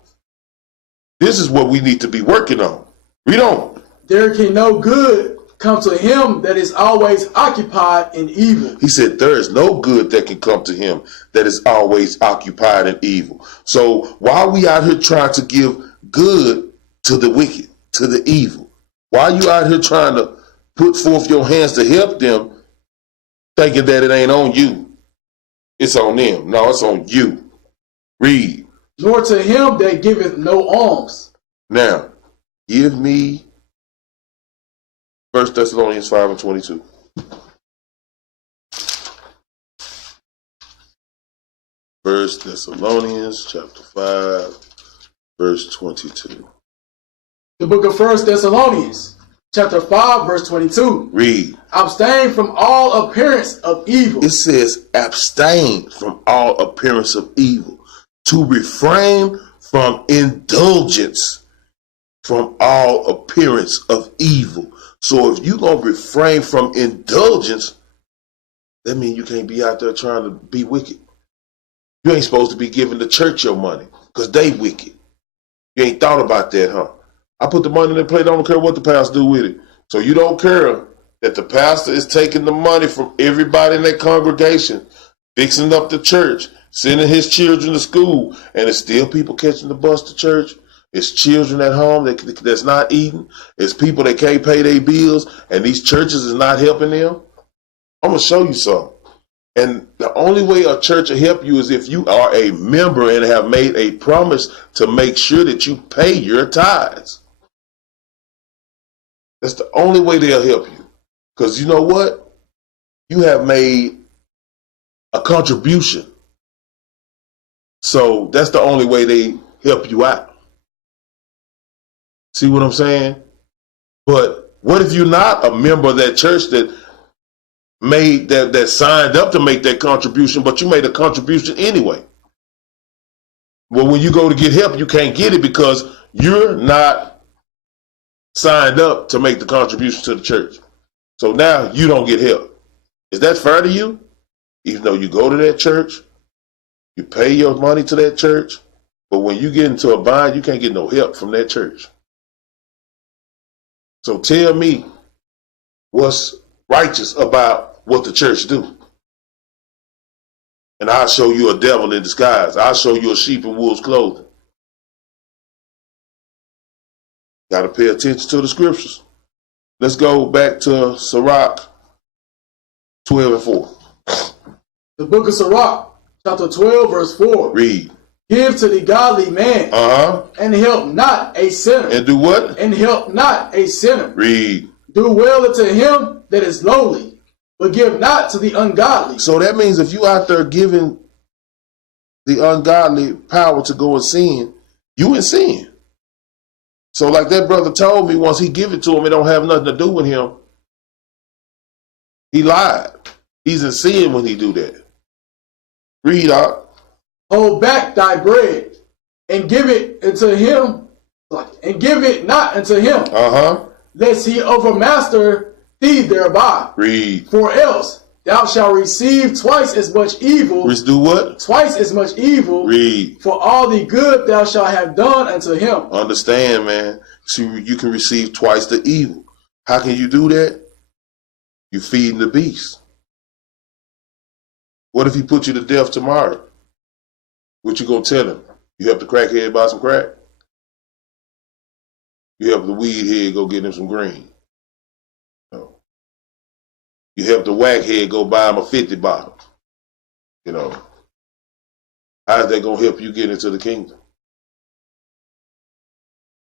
This is what we need to be working on. Read on. There can no good come to him that is always occupied in evil. He said there is no good that can come to him that is always occupied in evil. So while we out here trying to give good to the wicked, to the evil, while you out here trying to put forth your hands to help them, thinking that it ain't on you, it's on them. No, it's on you. Read. Nor to him that giveth no alms. Now, give me 1 Thessalonians 5:22. 1 Thessalonians chapter 5, verse 22. The book of 1 Thessalonians, chapter 5, verse 22. Read. Abstain from all appearance of evil. It says abstain from all appearance of evil. To refrain from indulgence from all appearance of evil. So if you're going to refrain from indulgence, that means you can't be out there trying to be wicked. You ain't supposed to be giving the church your money because they wicked. You ain't thought about that, huh? I put the money in the plate. I don't care what the pastor do with it. So you don't care that the pastor is taking the money from everybody in that congregation, fixing up the church, sending his children to school, and it's still people catching the bus to church. It's children at home that's not eating. It's people that can't pay their bills, and these churches is not helping them. I'm going to show you something. And the only way a church will help you is if you are a member and have made a promise to make sure that you pay your tithes. That's the only way they'll help you. Because you know what? You have made a contribution. So that's the only way they help you out. See what I'm saying? But what if you're not a member of that church that made that signed up to make that contribution, but you made a contribution anyway? Well, when you go to get help, you can't get it because you're not signed up to make the contribution to the church. So now you don't get help. Is that fair to you? Even though you go to that church, you pay your money to that church, but when you get into a bind, you can't get no help from that church. So tell me what's righteous about what the church do. And I'll show you a devil in disguise. I'll show you a sheep in wolf's clothing. Got to pay attention to the scriptures. Let's go back to Sirach 12:4. The book of Sirach, chapter 12, verse 4. Read. Give to the godly man, and help not a sinner. And do what? And help not a sinner. Read. Do well unto him that is lowly, but give not to the ungodly. So that means if you out there giving the ungodly power to go and sin, you in sin. So like that brother told me, once he give it to him, it don't have nothing to do with him. He lied. He's in sin when he do that. Read out. Hold back thy bread, and give it unto him, and give it not unto him, lest he overmaster thee thereby. Read. For else thou shalt receive twice as much evil. Do what? Twice as much evil. Read. For all the good thou shalt have done unto him. Understand, man. See, you can receive twice the evil. How can you do that? You feeding the beast. What if he put you to death tomorrow? What you gonna tell him? You help the crackhead buy some crack? You help the weed head go get him some green? No. You help the whack head go buy him a 50 bottle? You know. How's that gonna help you get into the kingdom?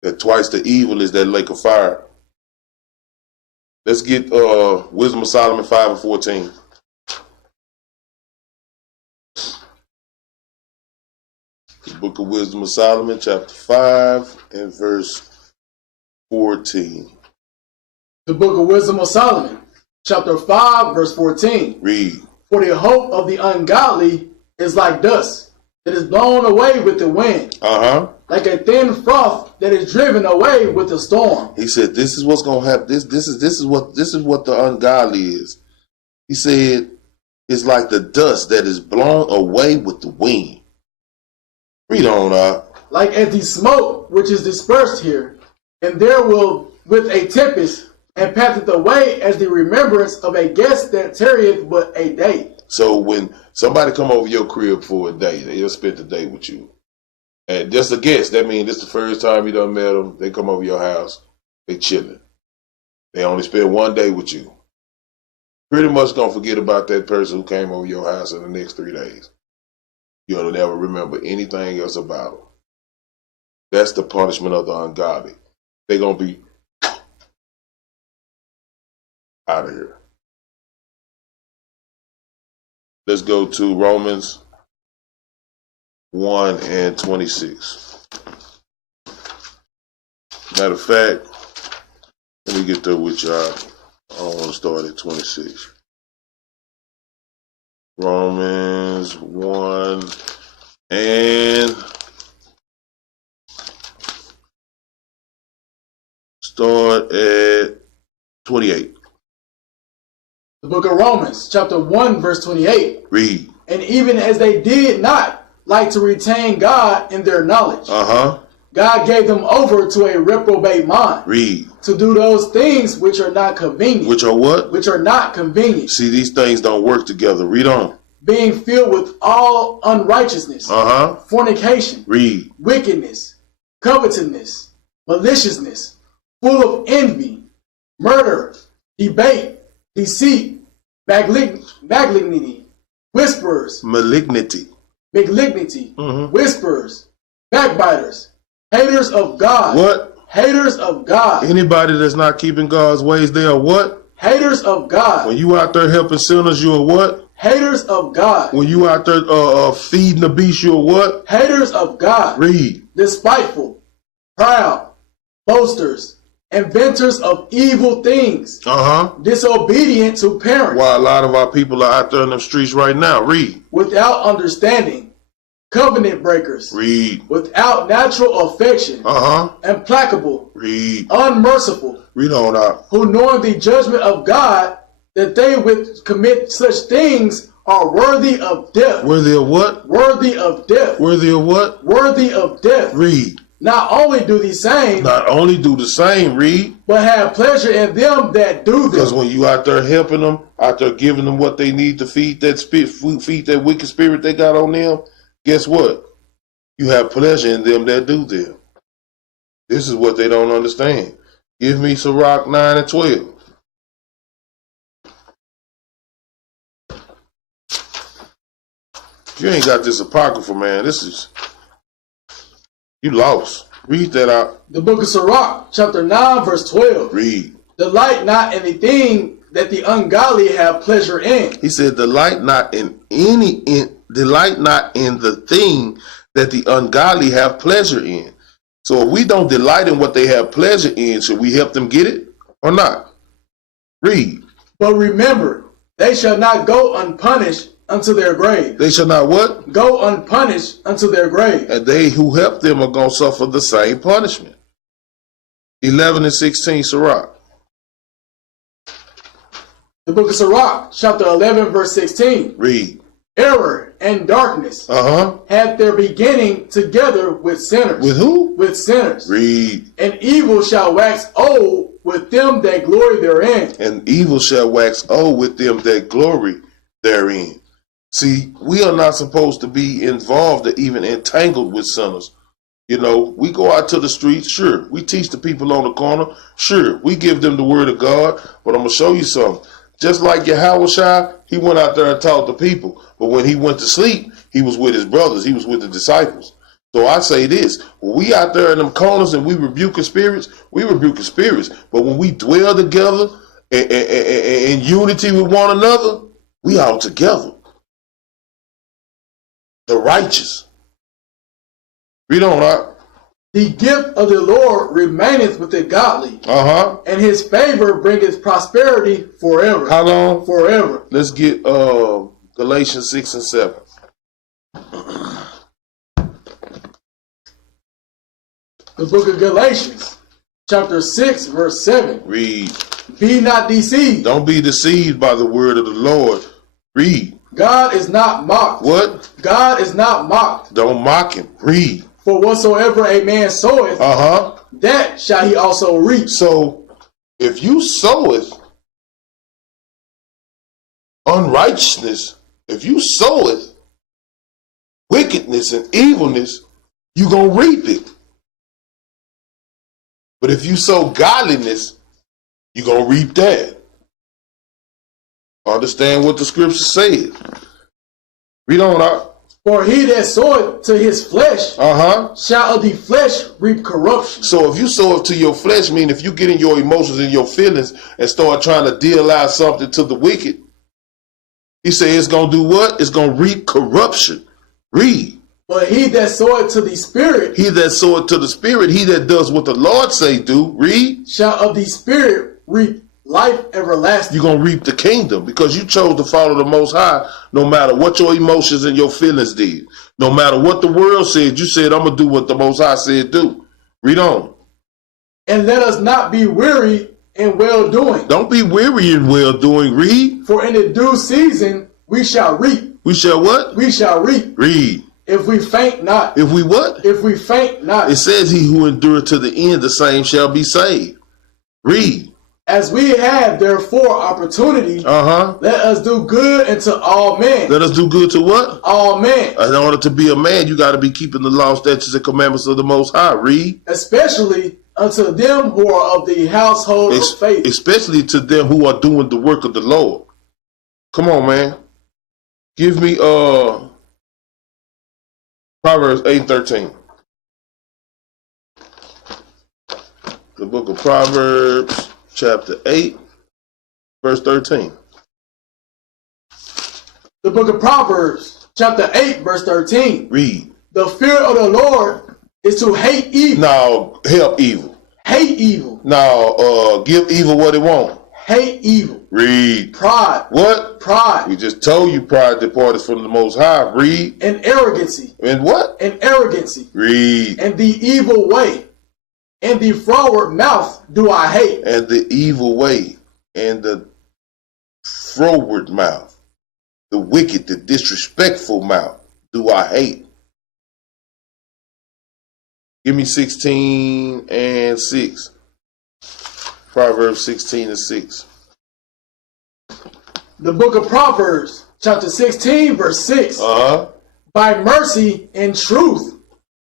That twice the evil is that lake of fire. Let's get Wisdom of Solomon 5:14. The book of Wisdom of Solomon, chapter 5 and verse 14. The book of Wisdom of Solomon, chapter 5, verse 14. Read. For the hope of the ungodly is like dust that is blown away with the wind, like a thin froth that is driven away with the storm. He said, "This is what's gonna happen. This is what the ungodly is." He said, "It's like the dust that is blown away with the wind." Read on, Like as the smoke which is dispersed here, and there will with a tempest, and passeth away as the remembrance of a guest that tarrieth but a day. So when somebody come over your crib for a day, they'll spend the day with you. And just a guest, that means this is the first time you done met them. They come over your house, they chilling. They only spend one day with you. Pretty much gonna forget about that person who came over your house in the next 3 days. You'll never remember anything else about them. That's the punishment of the ungodly. They're gonna be out of here. Let's go to Romans 1:26. Matter of fact, let me get there with y'all. I don't want to start at 26. Romans 1 and start at 28. The book of Romans, chapter 1, verse 28. Read. And even as they did not like to retain God in their knowledge, God gave them over to a reprobate mind. Read. To do those things which are not convenient. Which are what? Which are not convenient. See, these things don't work together. Read on. Being filled with all unrighteousness, fornication, read, wickedness, covetousness, maliciousness, full of envy, murder, debate, deceit, malignity, whisperers, malignity, whisperers, backbiters, haters of God. What? Haters of God. Anybody that's not keeping God's ways, they are what? Haters of God. When you out there helping sinners, you are what? Haters of God. When you out there feeding the beast, you are what? Haters of God. Read. Despiteful, proud, boasters, inventors of evil things. Disobedient to parents. Why a lot of our people are out there in the streets right now. Read. Without understanding. Covenant breakers. Read. Without natural affection. Implacable. Read. Unmerciful. Read on out. Who knowing the judgment of God, that they which commit such things are worthy of death. Worthy of what? Worthy of death. Worthy of what? Worthy of death. Read. Not only do the same. Not only do the same, read. But have pleasure in them that do them. Because when you out there helping them, out there giving them what they need to feed that wicked spirit they got on them, guess what? You have pleasure in them that do them. This is what they don't understand. Give me Sirach 9 and 12. You ain't got this apocryphal, man. This is, you lost. Read that out. The book of Sirach, chapter 9, verse 12. Read. Delight not in the thing that the ungodly have pleasure in. He said, delight not in the thing that the ungodly have pleasure in. So if we don't delight in what they have pleasure in, should we help them get it or not? Read. But remember, they shall not go unpunished unto their grave. They shall not what? Go unpunished unto their grave. And they who help them are going to suffer the same punishment. 11 and 16, Sirach. The book of Sirach, chapter 11, verse 16. Read. Error and darkness had their beginning together with sinners. With who? With sinners. Read. And evil shall wax old with them that glory therein. And evil shall wax old with them that glory therein. See, we are not supposed to be involved or even entangled with sinners. You know, we go out to the streets, sure. We teach the people on the corner, sure. We give them the word of God, but I'm going to show you something. Just like Yahushua, he went out there and taught the people. But when he went to sleep, he was with his brothers. He was with the disciples. So I say this, when we out there in them corners and we rebuking spirits, we rebuking spirits. But when we dwell together in unity with one another, we all together. The righteous. Read on, right? The gift of the Lord remaineth with the godly. And his favor bringeth prosperity forever. How long? Forever. Let's get Galatians 6 and 7. The book of Galatians, chapter 6, verse 7. Read. Be not deceived. Don't be deceived by the word of the Lord. Read. God is not mocked. What? God is not mocked. Don't mock him. Read. For whatsoever a man soweth, that shall he also reap. So, if you soweth unrighteousness, if you soweth wickedness and evilness, you're going to reap it. But if you sow godliness, you're going to reap that. Understand what the scripture said. Read on out. For he that soweth to his flesh shall of the flesh reap corruption. So if you sow it to your flesh, mean if you get in your emotions and your feelings and start trying to deal out something to the wicked, he said it's going to do what? It's going to reap corruption. Read. But he that soweth to the Spirit, he that soweth to the Spirit, he that does what the Lord say do, read, shall of the Spirit reap life everlasting. You're going to reap the kingdom because you chose to follow the Most High no matter what your emotions and your feelings did. No matter what the world said, you said, I'm going to do what the Most High said do. Read on. And let us not be weary in well-doing. Don't be weary in well-doing. Read. For in the due season we shall reap. We shall what? We shall reap. Read. If we faint not. If we what? If we faint not. It says he who endureth to the end, the same shall be saved. Read. As we have therefore opportunity, let us do good unto all men. Let us do good to what? All men. In order to be a man, you got to be keeping the law, statutes, and commandments of the Most High. Read. Especially unto them who are of the household of faith. Especially to them who are doing the work of the Lord. Come on, man. Give me Proverbs 8:13. The book of Proverbs, chapter 8, verse 13. The book of Proverbs, chapter 8, verse 13. Read. The fear of the Lord is to hate evil. Now, help evil. Hate evil. Now, give evil what it wants. Hate evil. Read. Pride. What? Pride. We just told you pride departed from the Most High. Read. And arrogancy. And what? And arrogancy. Read. And the evil way. And the froward mouth do I hate. And the evil way. And the froward mouth. The wicked, the disrespectful mouth do I hate. Give me 16 and 6. Proverbs 16 and 6. The book of Proverbs, chapter 16, verse 6. By mercy and truth,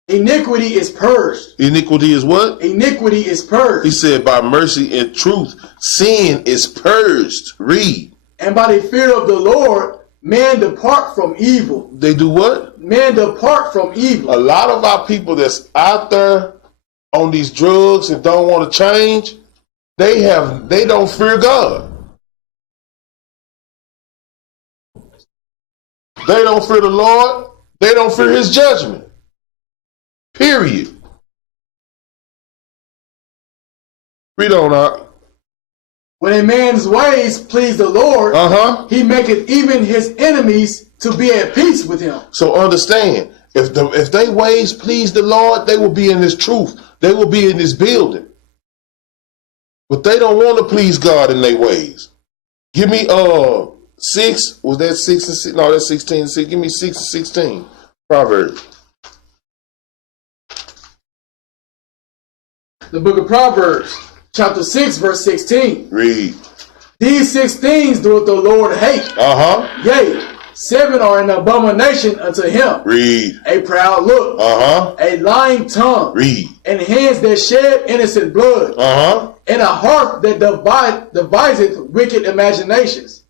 iniquity is purged. Iniquity is what? Iniquity is purged. He said, by mercy and truth, sin is purged. Read. And by the fear of the Lord, men depart from evil. They do what? Men depart from evil. A lot of our people that's out there on these drugs and don't want to change, they don't fear God. They don't fear the Lord. They don't fear his judgment. Period. Read on out. When a man's ways please the Lord, he maketh even his enemies to be at peace with him. So understand, if they ways please the Lord, they will be in his truth. They will be in his building. But they don't want to please God in their ways. Give me 6. Was that 6 and 6? No, that's 16 and 6. Give me 6 and 16. Proverbs. The book of Proverbs, chapter 6, verse 16. Read. These 6 things doeth the Lord hate. Yea, 7 are an abomination unto him. Read. A proud look. A lying tongue. Read. And hands that shed innocent blood. And a heart that deviseth wicked imaginations.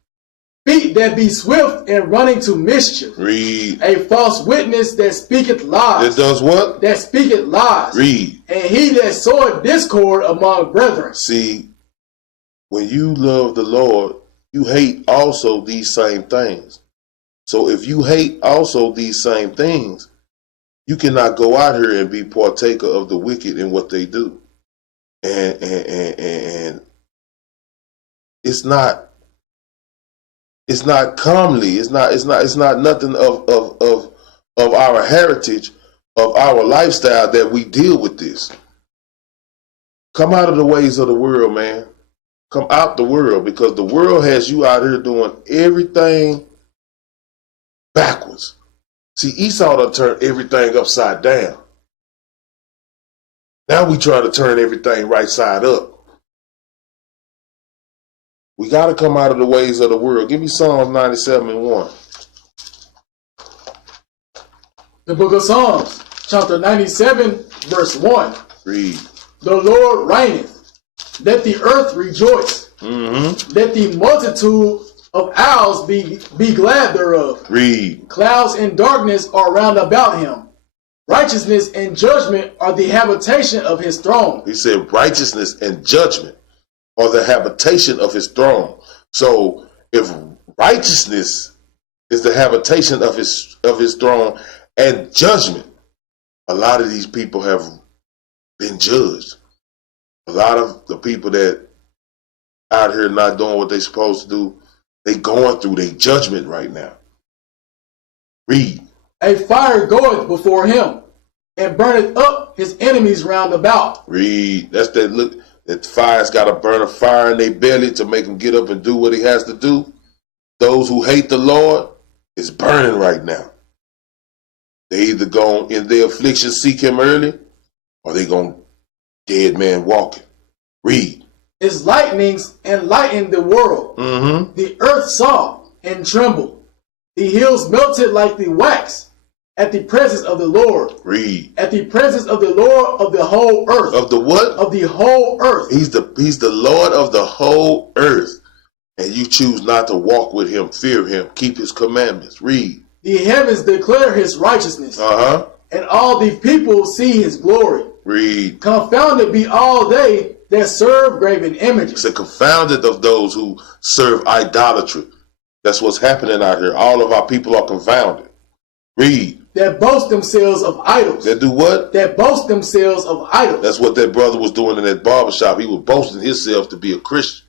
Feet that be swift in running to mischief. Read. A false witness that speaketh lies. That does what? That speaketh lies. Read. And he that soweth discord among brethren. See, when you love the Lord, you hate also these same things. So if you hate also these same things, you cannot go out here and be partaker of the wicked in what they do. And it's not It's not comely. It's not nothing of our heritage, of our lifestyle that we deal with this. Come out of the ways of the world, man. Come out the world, because the world has you out here doing everything backwards. See, Esau done turned everything upside down. Now we try to turn everything right side up. We got to come out of the ways of the world. Give me Psalms 97:1. The book of Psalms, chapter 97, verse 1. Read. The Lord reigneth. Let the earth rejoice. Let the multitude of owls be glad thereof. Read. Clouds and darkness are round about him. Righteousness and judgment are the habitation of his throne. He said righteousness and judgment are the habitation of his throne. So if righteousness is the habitation of his throne and judgment, a lot of these people have been judged. A lot of the people that out here not doing what they supposed to do, they going through their judgment right now. Read. A fire goeth before him, and burneth up his enemies round about. Read. That's that look. That fire's got to burn a fire in their belly to make him get up and do what he has to do. Those who hate the Lord, it's burning right now. They either going in their affliction seek him early, or they going dead man walking. Read. His lightnings enlightened the world. The earth saw and trembled. The hills melted like the wax at the presence of the Lord. Read. At the presence of the Lord of the whole earth. Of the what? Of the whole earth. He's the Lord of the whole earth. And you choose not to walk with him, fear him, keep his commandments. Read. The heavens declare his righteousness. And all the people see his glory. Read. Confounded be all they that serve graven images. It's a confounded of those who serve idolatry. That's what's happening out here. All of our people are confounded. Read. That boast themselves of idols. That do what? That boast themselves of idols. That's what that brother was doing in that barbershop. He was boasting himself to be a Christian.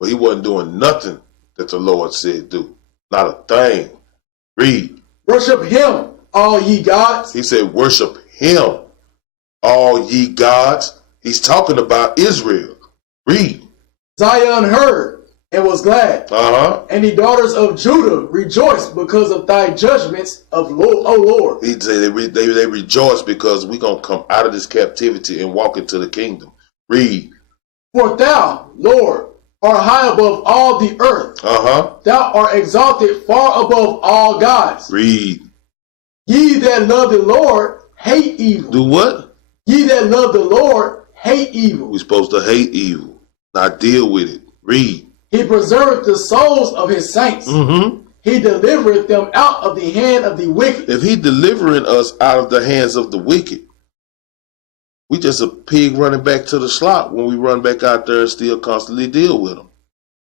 But he wasn't doing nothing that the Lord said do. Not a thing. Read. Worship him, all ye gods. He said, worship him, all ye gods. He's talking about Israel. Read. Zion heard and was glad. And the daughters of Judah rejoiced because of thy judgments O Lord. He'd say they rejoice because we're going to come out of this captivity and walk into the kingdom. Read. For thou, Lord, art high above all the earth. Thou art exalted far above all gods. Read. Ye that love the Lord hate evil. Do what? Ye that love the Lord hate evil. We're supposed to hate evil, not deal with it. Read. He preserveth the souls of his saints. He delivereth them out of the hand of the wicked. If he delivering us out of the hands of the wicked, we just a pig running back to the slop when we run back out there and still constantly deal with them.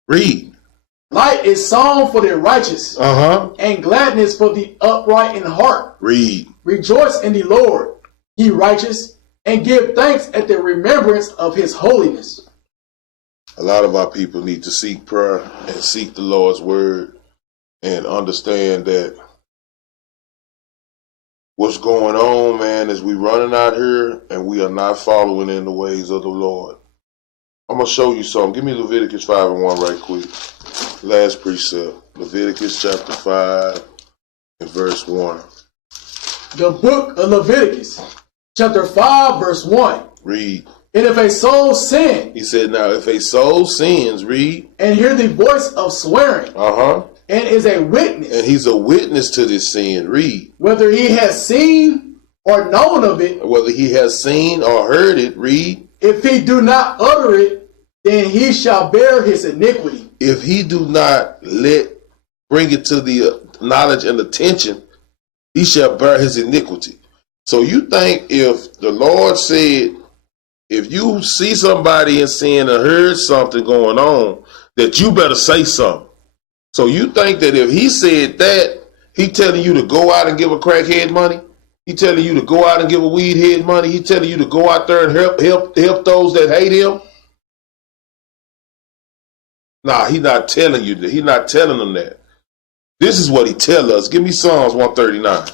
Read. Light is song for the righteous, and gladness for the upright in heart. Read. Rejoice in the Lord, ye righteous, and give thanks at the remembrance of his holiness. A lot of our people need to seek prayer and seek the Lord's word and understand that what's going on, man, is we running out here and we are not following in the ways of the Lord. I'm going to show you something. Give me Leviticus 5:1 right quick. Last precept. Leviticus chapter 5 and verse 1. The book of Leviticus, chapter 5, verse 1. Read. And if a soul sin, He said, now if a soul sins, read. And hear the voice of swearing, and is a witness, and he's a witness to this sin, read. Whether he has seen or known of it, whether he has seen or heard it, read. If he do not utter it, then he shall bear his iniquity. If he do not bring it to the knowledge and attention, he shall bear his iniquity. So you think if the Lord said, if you see somebody in sin or heard something going on, that you better say something. So you think that if he said that, he telling you to go out and give a crackhead money? He telling you to go out and give a weed head money? He telling you to go out there and help those that hate him? Nah, he not telling you that. He not telling them that. This is what he tell us. Give me Psalms 139.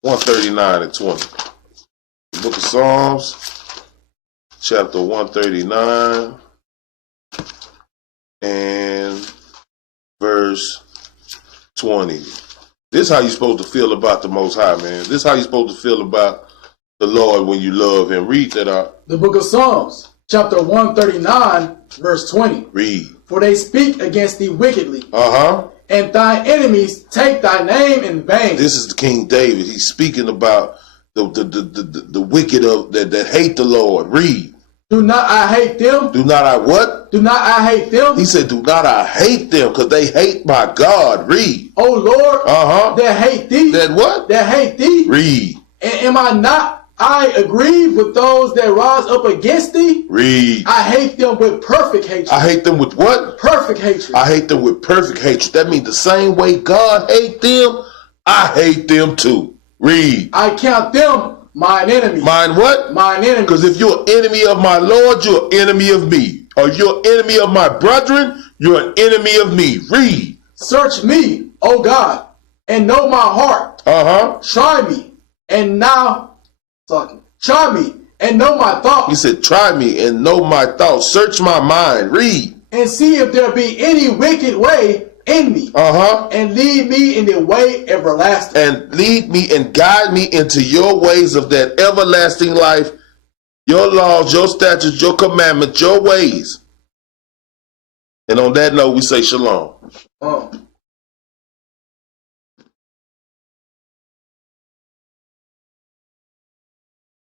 139 and 20. The book of Psalms, chapter 139 and verse 20. This is how you're supposed to feel about the Most High, man. This is how you're supposed to feel about the Lord when you love him. Read that out. The book of Psalms, chapter 139, verse 20. Read. For they speak against thee wickedly. Uh-huh. And thy enemies take thy name in vain. This is King David. He's speaking about the wicked of that hate the Lord. Read. Do not I hate them? Do not I what? Do not I hate them? He said, do not I hate them, because they hate my God. Read. O Lord, that hate thee. That what? That hate thee. Read. And am I not aggrieved with those that rise up against thee? Read. I hate them with perfect hatred. I hate them with what? Perfect hatred. I hate them with perfect hatred. That means the same way God hate them, I hate them too. Read. I count them mine enemies. Mine what? Mine enemies. Because if you're an enemy of my Lord, you're an enemy of me. Or you're an enemy of my brethren, you're an enemy of me. Read. Search me, O God, and know my heart. Try me, and try me, and know my thoughts. He said, try me and know my thoughts. Search my mind. Read. And see if there be any wicked way in me. And lead me in the way everlasting. And lead me and guide me into your ways of that everlasting life, your laws, your statutes, your commandments, your ways. And on that note, we say shalom.